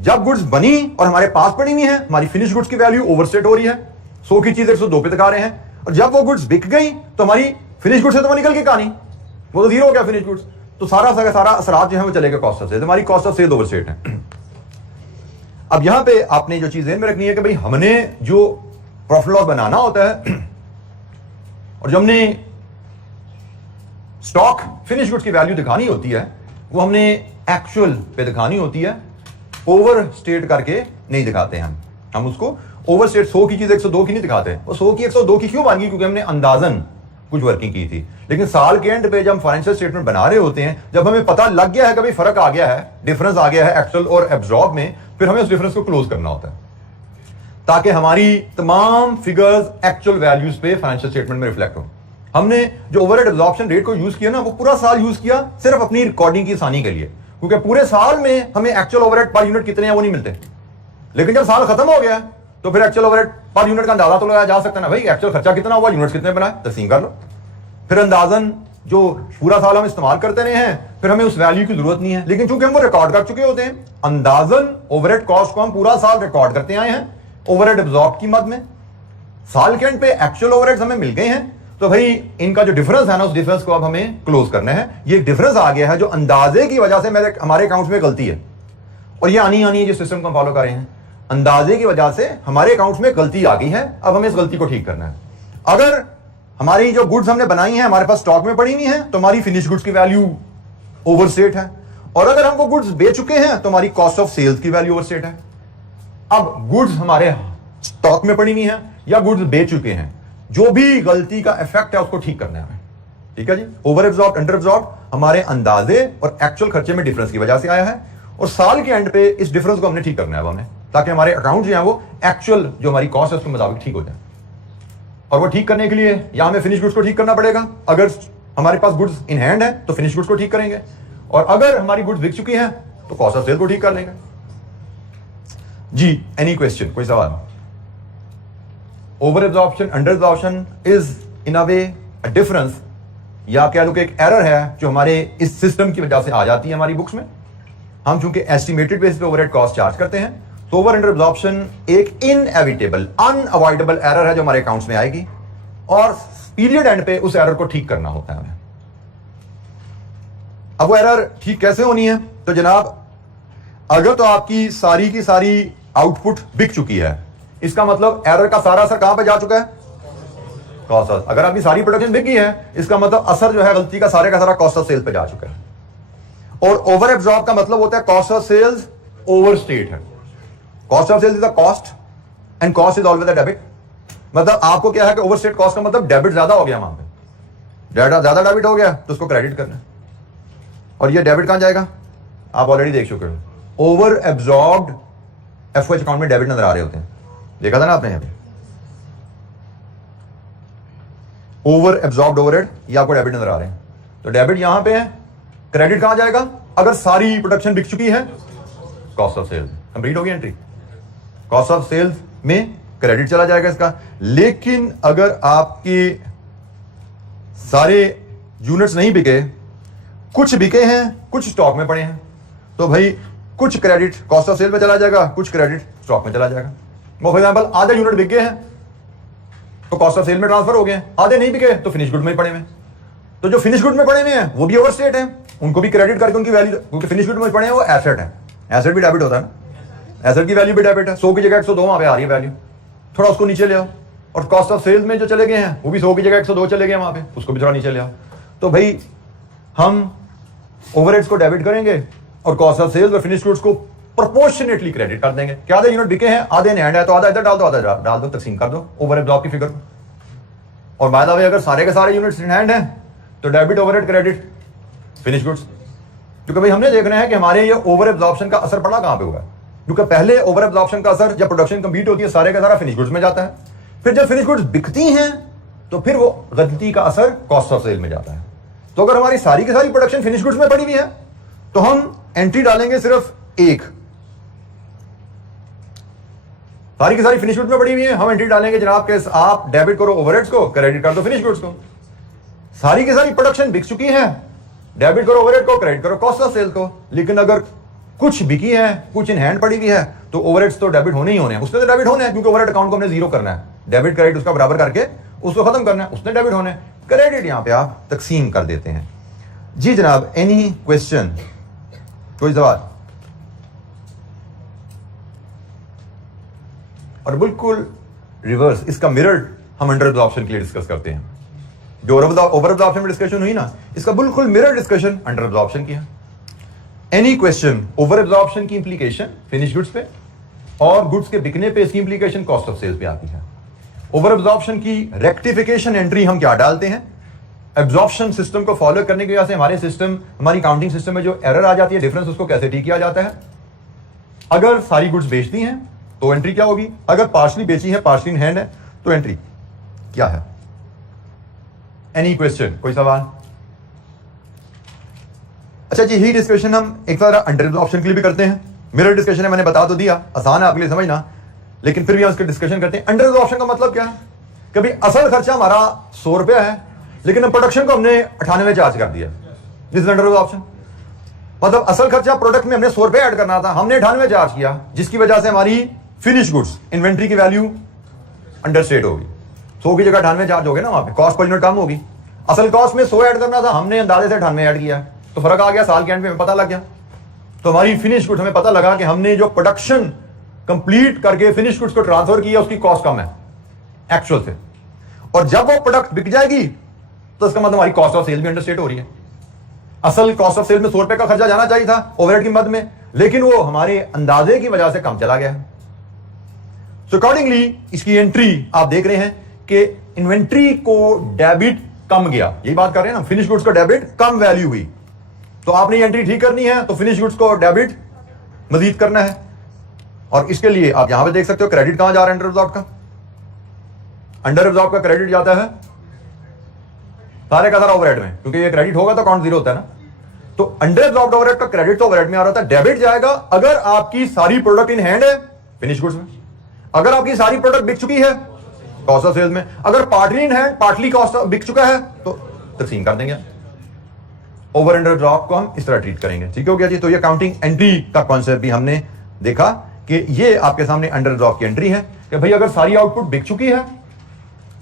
जब गुड्स बनी और हमारे पास पड़ी हुई है, हमारी फिनिश गुड्स की वैल्यू ओवरस्टेट हो रही है, 100 की चीज 102 पे दिखा रहे हैं, और जब वो गुड्स बिक गई तो हमारी फिनिश गुड्स से तो निकल के कहानी, वो तो जीरो हो गया फिनिश गुड्स। तो सारा असरात जो है वो चलेगा कॉस्ट ऑफ सेल, हमारी कॉस्ट ऑफ सेल ओवरस्टेट है। अब यहां पे आपने जो चीज ध्यान में रखनी है कि भाई हमने जो प्रॉफिट लॉस बनाना होता है, और जो हमने स्टॉक फिनिश गुड्स की वैल्यू दिखानी होती है, वो हमने एक्चुअल पे दिखानी होती है, ओवर स्टेट करके नहीं दिखाते हैं। हम उसको ओवर स्टेट 100 की चीज 102 की नहीं दिखाते। वो 100 की 102 की क्यों बन गई? क्योंकि हमने अंदाजन कुछ वर्किंग की थी। लेकिन साल के एंड पे जब हम फाइनेंशियल स्टेटमेंट बना रहे होते हैं, जब हमें पता लग गया है कि फर्क आ गया है, डिफरेंस आ गया है एक्चुअल और एब्जॉर्ब में, फिर हमें उस डिफरेंस को क्लोज करना होता है, ताकि हमारी तमाम फिगर्स एक्चुअल वैल्यूज पे फाइनेंशियल स्टेटमेंट में रिफ्लेक्ट हो। हमने जो ओवरहेड एब्जॉर्प्शन रेट को यूज किया ना, वो पूरा साल यूज किया सिर्फ अपनी रिकॉर्डिंग की आसानी के लिए, क्योंकि पूरे साल में हमें एक्चुअल ओवरहेड पर यूनिट कितने हैं वो नहीं मिलते। लेकिन जब साल खत्म हो गया तो फिर एक्चुअल ओवरहेड पर यूनिट का अंदाजा तो लगाया जा सकता है ना, भाई एक्चुअल खर्चा कितना हुआ, यूनिट्स कितने बनाए, तस्लीम कर लो। फिर अंदाजन जो पूरा साल हम इस्तेमाल करते रहे हैं, फिर हमें उस वैल्यू की जरूरत नहीं है। लेकिन चूंकि हम वो रिकॉर्ड कर चुके होते हैं, अंदाजन ओवरहेड कॉस्ट को हम पूरा साल रिकॉर्ड करते आए हैं ओवरहेड एब्जॉर्ब की मद में। साल के एंड पे एक्चुअल ओवरहेड्स हमें मिल गए हैं, तो भाई इनका जो डिफरेंस है ना, उस डिफरेंस को अब हमें क्लोज करना है। ये डिफरेंस आ गया है जो अंदाजे की वजह से हमारे अकाउंट में गलती है, और ये आनी जो सिस्टम को हम फॉलो कर रहे हैं, अंदाजे की वजह से हमारे अकाउंट में गलती आ गई है। अब हमें इस गलती को ठीक करना है। अगर हमारी जो गुड्स हमने बनाई हैं हमारे पास स्टॉक में पड़ी हुई हैं, तो हमारी फिनिश गुड्स की वैल्यू ओवरस्टेट है, और अगर हम वो गुड्स बेच चुके हैं तो हमारी कॉस्ट ऑफ सेल्स की वैल्यू ओवरस्टेट है। अब गुड्स हमारे स्टॉक में पड़ी हुई हैं या गुड्स बेच चुके हैं, जो भी गलती का इफेक्ट है उसको ठीक करना है हमें। ठीक है जी, ओवर एब्जॉर्ब अंडर एब्जॉर्ब हमारे अंदाजे और एक्चुअल खर्चे में डिफरेंस की वजह से आया है, और साल के एंड पे इस डिफरेंस को हमने ठीक करना है हमें, ताकि हमारे अकाउंट जो है वो एक्चुअल जो हमारी कॉस्ट है उसके मुताबिक ठीक हो जाए। और वो ठीक करने के लिए या हमें फिनिश गुड्स को ठीक करना पड़ेगा, अगर हमारे पास गुड्स इन हैंड है तो फिनिश गुड्स को ठीक करेंगे, और अगर हमारी गुड्स बिक चुकी हैं तो कॉस्ट ऑफ सेल को ठीक कर लेंगे। जी, एनी क्वेश्चन, कोई सवाल? Over absorption under absorption is in a way a difference, या कह लो कि एक एरर है जो हमारे इस सिस्टम की वजह से आ जाती है हमारी बुक्स में। हम चूंकि एस्टिमेटेड बेस पे ओवरहेड कॉस्ट चार्ज करते हैं, तो ओवर अंडर एब्जॉर्प्शन एक इनएविटेबल अनअवॉइडेबल एरर है जो हमारे अकाउंट्स में आएगी, और पीरियड एंड पे उस एरर को ठीक करना होता है हमें। अब वो एरर ठीक कैसे होनी है? तो जनाब, अगर तो आपकी सारी की सारी आउटपुट बिक चुकी है, इसका मतलब एरर का सारा असर कहां पे जा चुका है? Cost of. अगर आपकी सारी प्रोडक्शन बिक गई है, इसका मतलब असर जो है गलती का सारा कॉस्ट ऑफ सेल पे जा चुका है। और ओवर एब्जॉर्ब का मतलब होता है cost of sales overstate है। Cost of sales is the cost and cost is always the debit. मतलब आपको क्या है कि ओवर स्टेट कॉस्ट का मतलब डेबिट ज्यादा हो गया, वहां पे ज्यादा डेबिट हो गया तो उसको क्रेडिट करना है। और ये डेबिट कहां जाएगा? आप ऑलरेडी देख चुके हो, ओवर एब्जॉर्ब्ड एफओएच अकाउंट में डेबिट नजर आ रहे होते हैं, देखा था ना आपने? यहां पे ओवर एब्जॉर्ब्ड ओवरहेड, ये आपको डेबिट नजर आ रहे हैं, तो डेबिट यहां पे है। क्रेडिट कहां जाएगा? अगर सारी प्रोडक्शन बिक चुकी है, कॉस्ट ऑफ सेल्स कंप्लीट होगी एंट्री, कॉस्ट ऑफ सेल्स में क्रेडिट चला जाएगा इसका। लेकिन अगर आपके सारे यूनिट्स नहीं बिके, कुछ बिके हैं, कुछ स्टॉक में पड़े हैं, तो भाई कुछ क्रेडिट कॉस्ट ऑफ सेल में चला जाएगा, कुछ क्रेडिट स्टॉक में चला जाएगा। फॉर एग्जांपल आधे यूनिट बिक गए हैं तो कॉस्ट ऑफ सेल में ट्रांसफर हो गए, आधे नहीं बिके तो फिनिश गुड में पड़े हुए। तो जो फिनिश गुड में पड़े हुए हैं वो भी ओवर स्टेट है, उनको भी क्रेडिट करके उनकी वैल्यू, क्योंकि फिनिश गुड में पड़े हैं वो एसेट है, एसेट भी डेबिट होता है ना, एसेट की वैल्यू भी डेबिट है। 100 की जगह 102 वहां पे आ रही है वैल्यू, थोड़ा उसको नीचे ले आओ। और कॉस्ट ऑफ सेल्स में जो चले गए हैं वो भी 100 की जगह 102 चले गए वहां पे, उसको भी थोड़ा नीचे ले आओ। तो भाई हम ओवरहेड्स को डेबिट करेंगे और कॉस्ट ऑफ सेल्स और फिनिश गुड्स को प्रोपोर्शनेटली क्रेडिट कर देंगे। क्या आधे यूनिट बिके हैं, आधे इन हैंड है, तो आधा इधर डाल दो, आधा डाल दो, तकसीम कर दो ओवर एब्जॉर्ब की फिगर को। और बाय द वे अगर सारे के सारे यूनिट्स इन हैंड हैं तो debit overhead credit finish goods. क्योंकि भाई हमने देखना है कि हमारे ये ओवर एब्जॉर्प्शन का असर पड़ा कहां पे हुआ है, क्योंकि पहले ओवर एब्जॉर्प्शन का असर जब प्रोडक्शन कंप्लीट होती है सारे का सारा फिनिश गुड्स में जाता है, फिर जब फिनिश गुड्स बिकती हैं तो फिर वो गलती का असर कॉस्ट ऑफ सेल में जाता है। तो अगर हमारी सारी की सारी प्रोडक्शन फिनिश गुड्स में पड़ी हुई है तो हम एंट्री डालेंगे सिर्फ एक, सारी की सारी फिनिश गुड्स में पड़ी हुई है, हम एंट्री डालेंगे जनाब के आप डेबिट करो ओवरहेड्स को, क्रेडिट कर दो फिनिश गुड्स को। सारी की सारी प्रोडक्शन बिक चुकी है, डेबिट करो ओवरहेड को, क्रेडिट करो कॉस्ट ऑफ सेल को। लेकिन अगर कुछ बिकी है, कुछ इन हैंड पड़ी हुई है, तो ओवरहेड्स तो डेबिट होने ही होने हैं, उसने तो डेबिट होने हैं, क्योंकि ओवरहेड अकाउंट को हमने जीरो करना है, डेबिट क्रेडिट उसका बराबर करके उसको खत्म करना है, उसने डेबिट होने। क्रेडिट यहां पे आप तकसीम कर देते हैं। जी जनाब, एनी क्वेश्चन, कोई सवाल? और बिल्कुल रिवर्स इसका मिरर हम अंडर एब्जॉर्प्शन के लिए डिस्कस करते हैं। जो ओवर एब्जॉर्प्शन में डिस्कशन हुई ना, इसका बिल्कुल मिरर डिस्कशन अंडर एब्जॉर्प्शन की है। Any question? ओवर एब्जॉर्प्शन की इंप्लीकेशन फिनिश गुड्स पे और गुड्स के बिकने पे इसकी इंप्लीकेशन कॉस्ट ऑफ सेल्स पे आती है। ओवर एब्जॉर्प्शन की रेक्टिफिकेशन एंट्री हम क्या डालते हैं? एब्जॉर्प्शन सिस्टम को फॉलो करने की वजह से हमारे सिस्टम, हमारी काउंटिंग सिस्टम में जो एरर आ जाती है, डिफरेंस, उसको कैसे ठीक किया जाता है। अगर सारी गुड्स बेच दी हैं तो एंट्री क्या होगी, अगर पार्शली बेची है, पार्शली इन हैंड है, तो एंट्री क्या है? एनी क्वेश्चन, कोई सवाल? अच्छा जी, यही डिस्कशन हम एक तरह अंडर एब्जॉर्प्शन के लिए भी करते हैं। मिरर डिस्कशन है, मैंने बता तो दिया, आसान है आपके लिए समझना, लेकिन फिर भी हम इसके डिस्कशन करते हैं। अंडर एब्जॉर्प्शन का मतलब क्या है? कभी असल खर्चा हमारा 100 रुपया है, लेकिन हम प्रोडक्शन को हमने 98 चार्ज कर दिया, दिस इज अंडर एब्जॉर्प्शन। मतलब असल खर्चा प्रोडक्ट में हमने 100 रुपये ऐड करना था, हमने 98 चार्ज किया, जिसकी वजह से हमारी फिनिश गुड्स इन्वेंट्री की वैल्यू अंडर स्टेट होगी। 100 की जगह 98 चार्ज हो गए ना, वहां पे कॉस्ट पर यूनिट कम होगी। असल कॉस्ट में 100 ऐड करना था, हमने अंदाजे से 98 ऐड किया, तो फर्क आ गया, साल के एंड में पता लग गया। तो हमारी फिनिश गुड्स हमें पता लगा कि हमने जो प्रोडक्शन कंप्लीट करके फिनिश गुड्स को ट्रांसफर किया उसकी कॉस्ट कम है एक्चुअल से, और जब वो प्रोडक्ट बिक जाएगी तो इसका मतलब हमारी कॉस्ट ऑफ सेल भी अंडर स्टेट हो रही है। असल कॉस्ट ऑफ सेल में 100 रुपए का खर्चा जाना चाहिए था ओवरहेड की मद में, लेकिन वो हमारे अंदाजे की वजह से कम चला गया। सो अकॉर्डिंगली इसकी एंट्री आप देख रहे हैं कि इन्वेंट्री को डेबिट कम गया, यही बात कर रहे हैं ना, फिनिश गुड्स को डेबिट कम वैल्यू हुई, तो आपने ये एंट्री ठीक करनी है, तो फिनिश गुड्स को डेबिट मजीद करना है। और इसके लिए आप यहां पे देख सकते हो क्रेडिट कहां जा रहा है अंडर एब्जॉर्ब का। अंडर एब्जॉर्ब का क्रेडिट जाता है सारे का सारा ओवरहेड में, क्योंकि ये क्रेडिट होगा तो अकाउंट जीरो होता है ना। तो अंडर एब्जॉर्ब्ड ओवरहेड का क्रेडिट तो ओवरहेड में आ रहा था, डेबिट जाएगा अगर आपकी सारी प्रोडक्ट इन हैंड है फिनिश गुड्स में, अगर आपकी सारी प्रोडक्ट बिक चुकी है कॉस्ट ऑफ सेल्स में, अगर partly in hand partly cost बिक चुका है तो तकसीम कर देंगे। ओवर अंडर ड्रॉप को हम इस तरह ट्रीट करेंगे, ठीक हो गया जी। तो ये काउंटिंग एंट्री का कॉन्सेप्ट भी हमने देखा कि ये आपके सामने अंडर ड्रॉप की एंट्री है कि भाई अगर सारी आउटपुट बिक चुकी है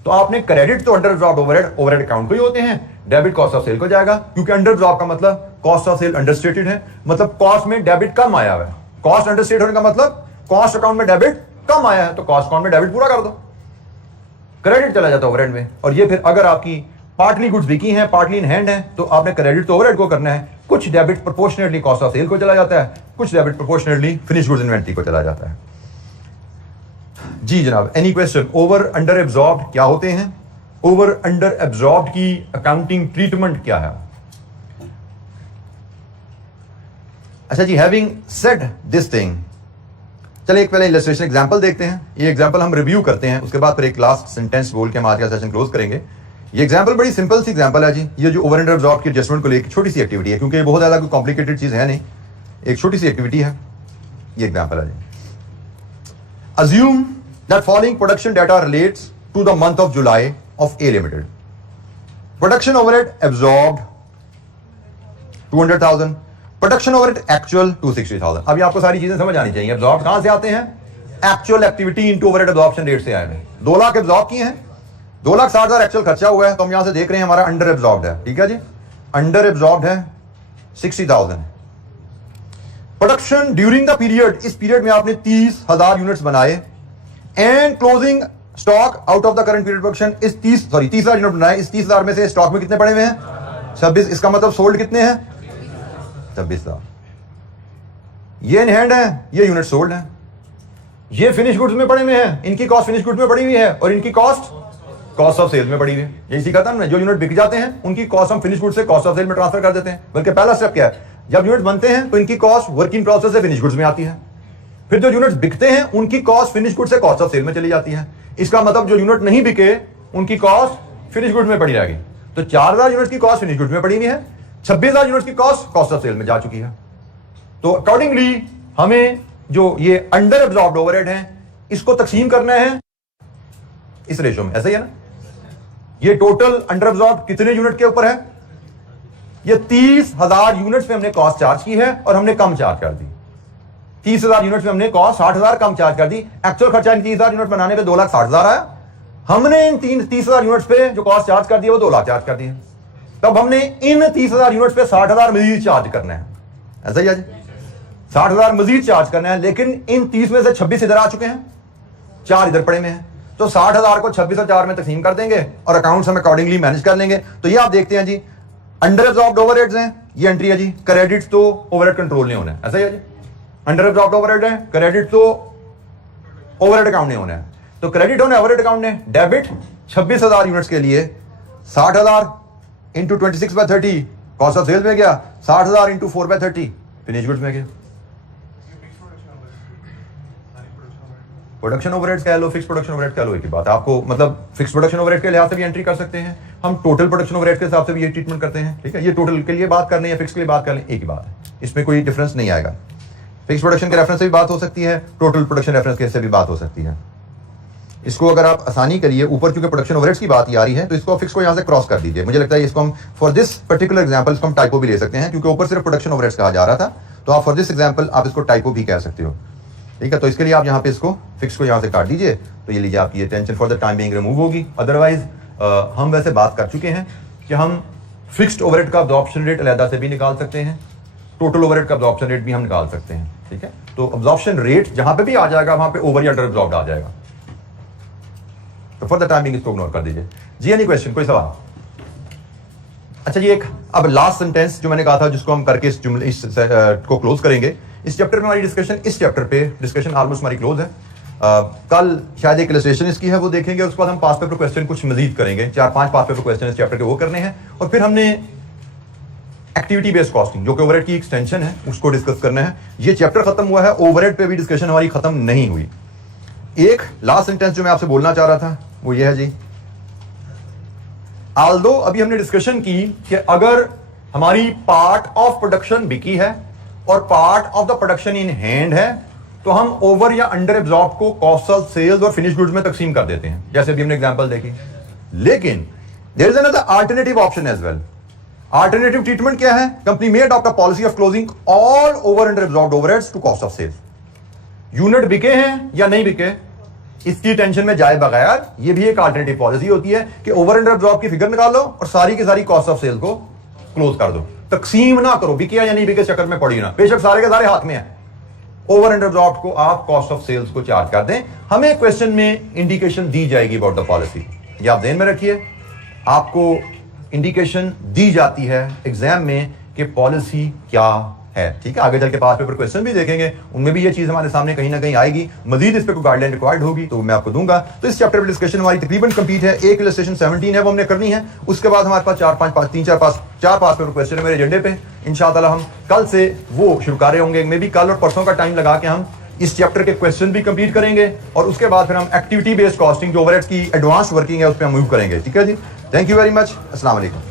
तो आपने क्रेडिट तो अंडर ड्रॉप ओवरहेड अकाउंट को ही होते हैं, डेबिट कॉस्ट ऑफ सेल को जाएगा, क्योंकि अंडर ड्रॉप का मतलब कॉस्ट ऑफ सेल अंडरस्टेटेड है, मतलब कॉस्ट में डेबिट कम आया हुआ है। कॉस्ट अंडरस्टेट होने का मतलब कॉस्ट अकाउंट में डेबिट कम आया है तो कॉस्ट अकाउंट में डेबिट पूरा कर दो, क्रेडिट चला जाता है ओवरहेड में। और ये फिर अगर आपकी पार्टली गुड्स बिकी हैं, पार्टली इन हैंड है, तो आपने क्रेडिट तो ओवरहेड को करना है, कुछ debit proportionately cost of sale को चला जाता है, कुछ debit proportionately finish goods inventory को चला जाता है। जी जनाब, any question? Over under absorbed क्या होते हैं? ओवर अंडर एब्जॉर्ब्ड की अकाउंटिंग ट्रीटमेंट क्या है? अच्छा जी, हैविंग सेड दिस थिंग, चलिए एक पहले इलस्ट्रेशन एग्जांपल देखते हैं। ये एग्जांपल हम रिव्यू करते हैं, उसके बाद फिर एक लास्ट सेंटेंस बोल के हम आज का सेशन क्लोज करेंगे। ये एग्जांपल बड़ी सिंपल सी एग्जांपल है जी। ये जो ओवर अंडर एब्जॉर्ब की एडजस्टमेंट को लेकर छोटी सी एक्टिविटी है, क्योंकि ये बहुत ज्यादा कोई कॉम्प्लिकेटेड चीज है नहीं, एक छोटी सी एक्टिविटी है। ये एग्जांपल है जी। Assume that following production data relates to the month of July of A limited. Production overhead absorbed 200,000, production overhead actual 260,000। अभी आपको सारी चीजें समझ आनी चाहिए। एब्जॉर्ब कहां से आते हैं? Actual activity into overhead absorption rate से आए हैं। 2 लाख एब्जॉर्ब किए हैं, 2,60,000 एक्चुअल खर्चा हुआ है, तो हम यहां से देख रहे हैं हमारा अंडर एब्जॉर्ब्ड है। ठीक है जी, अंडर एब्जॉर्ब्ड है 60,000। प्रोडक्शन ड्यूरिंग द पीरियड, इस पीरियड में आपने 30,000 यूनिट्स बनाए, and closing stock out of the current period production इस 30,000 यूनिट बनाए। इस 30,000 में से स्टॉक में कितने पड़े हुए हैं? 26। इसका मतलब सोल्ड कितने हैं? 26,000। ये इन हैंड है, ये यूनिट सोल्ड है। ये फिनिश गुड्स में पड़े हुए हैं, इनकी कॉस्ट फिनिश गुड्स में पड़ी हुई है, और इनकी कॉस्ट ऑफ सेल में पड़ी हुई है। यही सीखा था ना, जो यूनिट बिक जाते हैं उनकी कॉस्ट हम फिनिश गुड्स से कॉस्ट ऑफ सेल में ट्रांसफर कर देते हैं। बल्कि पहला स्टेप क्या है? जब यूनिट बनते हैं तो इनकी कॉस्ट वर्क इन प्रोसेस से फिनिश गुड्स में आती है, फिर जो यूनिट्स बिकते हैं उनकी कॉस्ट फिनिश गुड्स से कॉस्ट ऑफ सेल में चली जाती है। इसका मतलब जो यूनिट नहीं बिके उनकी कॉस्ट फिनिश गुड्स में पड़ी रहेगी। तो 4,000 यूनिट की कॉस्ट फिनिश गुड्स में पड़ी हुई है, 26,000 यूनिट की कॉस्ट ऑफ सेल में जा चुकी है। तो अकॉर्डिंगली हमें जो ये अंडर एब्जॉर्ब्ड ओवरहेड है इसको तकसीम करना है इस रेशो में। ऐसा ही है ना? ये टोटल अंडर एब्जॉर्ब्ड कितने यूनिट के ऊपर है? ये 30,000 यूनिट्स पे हमने कॉस्ट चार्ज की है और हमने कम चार्ज कर दी। 30,000 यूनिट्स में हमने कॉस्ट 60,000 कम चार्ज कर दी। एक्चुअल खर्चा इन 30,000 यूनिट बनाने पे 2,60,000 आया। हमने इन 30,000 यूनिट्स पे जो कॉस्ट चार्ज कर दिया वो 2 लाख चार्ज कर दिया। तब हमने इन 30,000 यूनिट्स पे 60,000 मजीद चार्ज करना है। ऐसा ही है जी, 60,000 मजीद चार्ज करना है। लेकिन इन 30 में से 26 इधर आ चुके हैं, 4 इधर पड़े में हैं, तो 60,000 को 26 और 4 में तकसीम कर देंगे और अकाउंट्स हम अकॉर्डिंगली मैनेज कर लेंगे। तो ये आप देखते हैं जी, अंडर एब्जॉर्ब्ड ओवरहेड्स हैं, ये एंट्री है जी। क्रेडिट तो ओवरहेड कंट्रोल नहीं होना है। ऐसा ही है जी, अंडर एब्जॉर्ब्ड ओवरहेड है, क्रेडिट तो ओवरहेड अकाउंट नहीं होना है। तो क्रेडिट होना है ओवरहेड अकाउंट ने। डेबिट 26,000 यूनिट्स के लिए 60,000 इंटू 26/30 कॉस्ट ऑफ सेल में गया, 60,000 इंटू 4/30 फिनिश गुड्स में गया। प्रोडक्शन ओवरहेड्स कह लो, फिक्स प्रोडक्शन ओवरहेड कह लो, एक ही बात है। आपको मतलब फिक्स प्रोडक्शन ओवरहेड के लिहाज से भी एंट्री कर सकते हैं, हम टोटल प्रोडक्शन ओवरहेड के हिसाब से भी ये ट्रीटमेंट करते हैं। ठीक है, ये टोटल के लिए बात कर लें या फिक्स के लिए बात कर लें, एक ही बात है, इसमें कोई डिफरेंस नहीं आएगा। फिक्स प्रोडक्शन के रेफरेंस से भी बात हो सकती है, टोटल प्रोडक्शन रेफरेंस के से भी बात हो सकती है। इसको अगर आप आसानी करिए, ऊपर क्योंकि प्रोडक्शन ओवरहेड्स की बात आ रही है, तो इसको फिक्स को यहाँ से क्रॉस कर दीजिए। मुझे लगता है इसको हम फॉर दिस पर्टिकुलर एग्जांपल इसको हम टाइपो भी ले सकते हैं, क्योंकि ऊपर सिर्फ प्रोडक्शन ओवरहेड्स कहा जा रहा था, तो आप फॉर दिस एग्जांपल आप इसको टाइपो भी कह सकते हो। ठीक है, तो इसके लिए आप यहाँ पे इसको फिक्स को यहाँ से काट दीजिए, तो ये लीजिए आपकी ये tension for the time being remove होगी। अदरवाइज हम वैसे बात कर चुके हैं कि हम फिक्स्ड ओवरहेड का अब्जॉर्प्शन रेट अलहदा से भी निकाल सकते हैं, टोटल ओवरहेड का अब्जॉर्प्शन रेट भी हम निकाल सकते हैं। ठीक है, तो अब्जॉर्प्शन रेट जहां पे भी आ जाएगा वहां पे ओवर या अंडर अब्जॉर्ब्ड आ जाएगा। तो फॉर द टाइमिंग इसको इग्नोर कर दीजिए जी। एनी क्वेश्चन, कोई सवाल? अच्छा जी, एक अब लास्ट सेंटेंस जो मैंने कहा था जिसको हम करके इस जुमले को क्लोज करेंगे। इस चैप्टर में हमारी डिस्कशन, इस चैप्टर पे डिस्कशन ऑलमोस्ट हमारी क्लोज है। कल शायद एक इलस्ट्रेशन इसकी है, वो देखेंगे। उसके बाद हम पास पेपर क्वेश्चन कुछ मजीद करेंगे, 4-5 पास पेपर क्वेश्चन इस चैप्टर के वो करने हैं, और फिर हमने एक्टिविटी बेस्ड कॉस्टिंग जो कि ओवरहेड की एक्सटेंशन है उसको डिस्कस करना है। ये चैप्टर खत्म हुआ है, ओवरहेड पे भी डिस्कशन हमारी खत्म नहीं हुई। एक लास्ट सेंटेंस जो मैं आपसे बोलना चाह रहा था वो ये है जी, आल्दो अभी हमने डिस्कशन की कि अगर हमारी पार्ट ऑफ प्रोडक्शन बिकी है और part of the production in hand है, तो हम ओवर या अंडर एब्जॉर्ब को कॉस्ट ऑफ सेल्स और फिनिश गुड्स में तकसीम कर देते हैं, जैसे अभी हमने एग्जांपल देखी। लेकिन there is another alternative option as well. Alternative treatment क्या है? कंपनी में adopt a policy of closing all over under absorbed overheads to cost of sales. Unit बिके हैं या नहीं बिके, इसकी टेंशन में जाए बगैर ये भी एक अल्टरनेटिव पॉलिसी होती है कि ओवर अंडर एब्जॉर्ब की फिगर निकालो और सारी की सारी कॉस्ट ऑफ सेल को क्लोज कर दो, तकसीम ना करो, बिके या नहीं बिके चक्कर में पड़ी ना। बेशक सारे के सारे हाथ में है, ओवर एंड एब्जॉर्ब को आप कॉस्ट ऑफ सेल्स को चार्ज कर दें। हमें क्वेश्चन में इंडिकेशन दी जाएगी अबाउट द पॉलिसी, ये आप ध्यान में रखिए। आपको इंडिकेशन दी जाती है एग्जाम में कि पॉलिसी क्या है, ठीक है। आगे चल के पास पेपर क्वेश्चन भी देखेंगे, उनमें भी ये चीज हमारे सामने कहीं ना कहीं आएगी। मजीद इस पे कोई गाइडलाइन रिक्वायर्ड होगी तो मैं आपको दूंगा। तो इस चैप्टर पे डिस्कशन हमारी तकरीबन कंप्लीट है। एक इलस्ट्रेशन 17 है वो हमने करनी है। उसके बाद हमारे पास चार पांच पेपर क्वेश्चन है मेरे एजेंडे पे। इंशाअल्लाह हम कल से वो शुरू कर रहे होंगे, मे बी कल और परसों का टाइम लगा के हम इस चैप्टर के क्वेश्चन भी कंप्लीट करेंगे और उसके बाद फिर हम एक्टिविटी बेस्ड कॉस्टिंग जो ओवरहेड्स की एडवांस वर्किंग है उस पर हम मूव करेंगे, ठीक है जी। Thank you very much. अस्सलाम वालेकुम।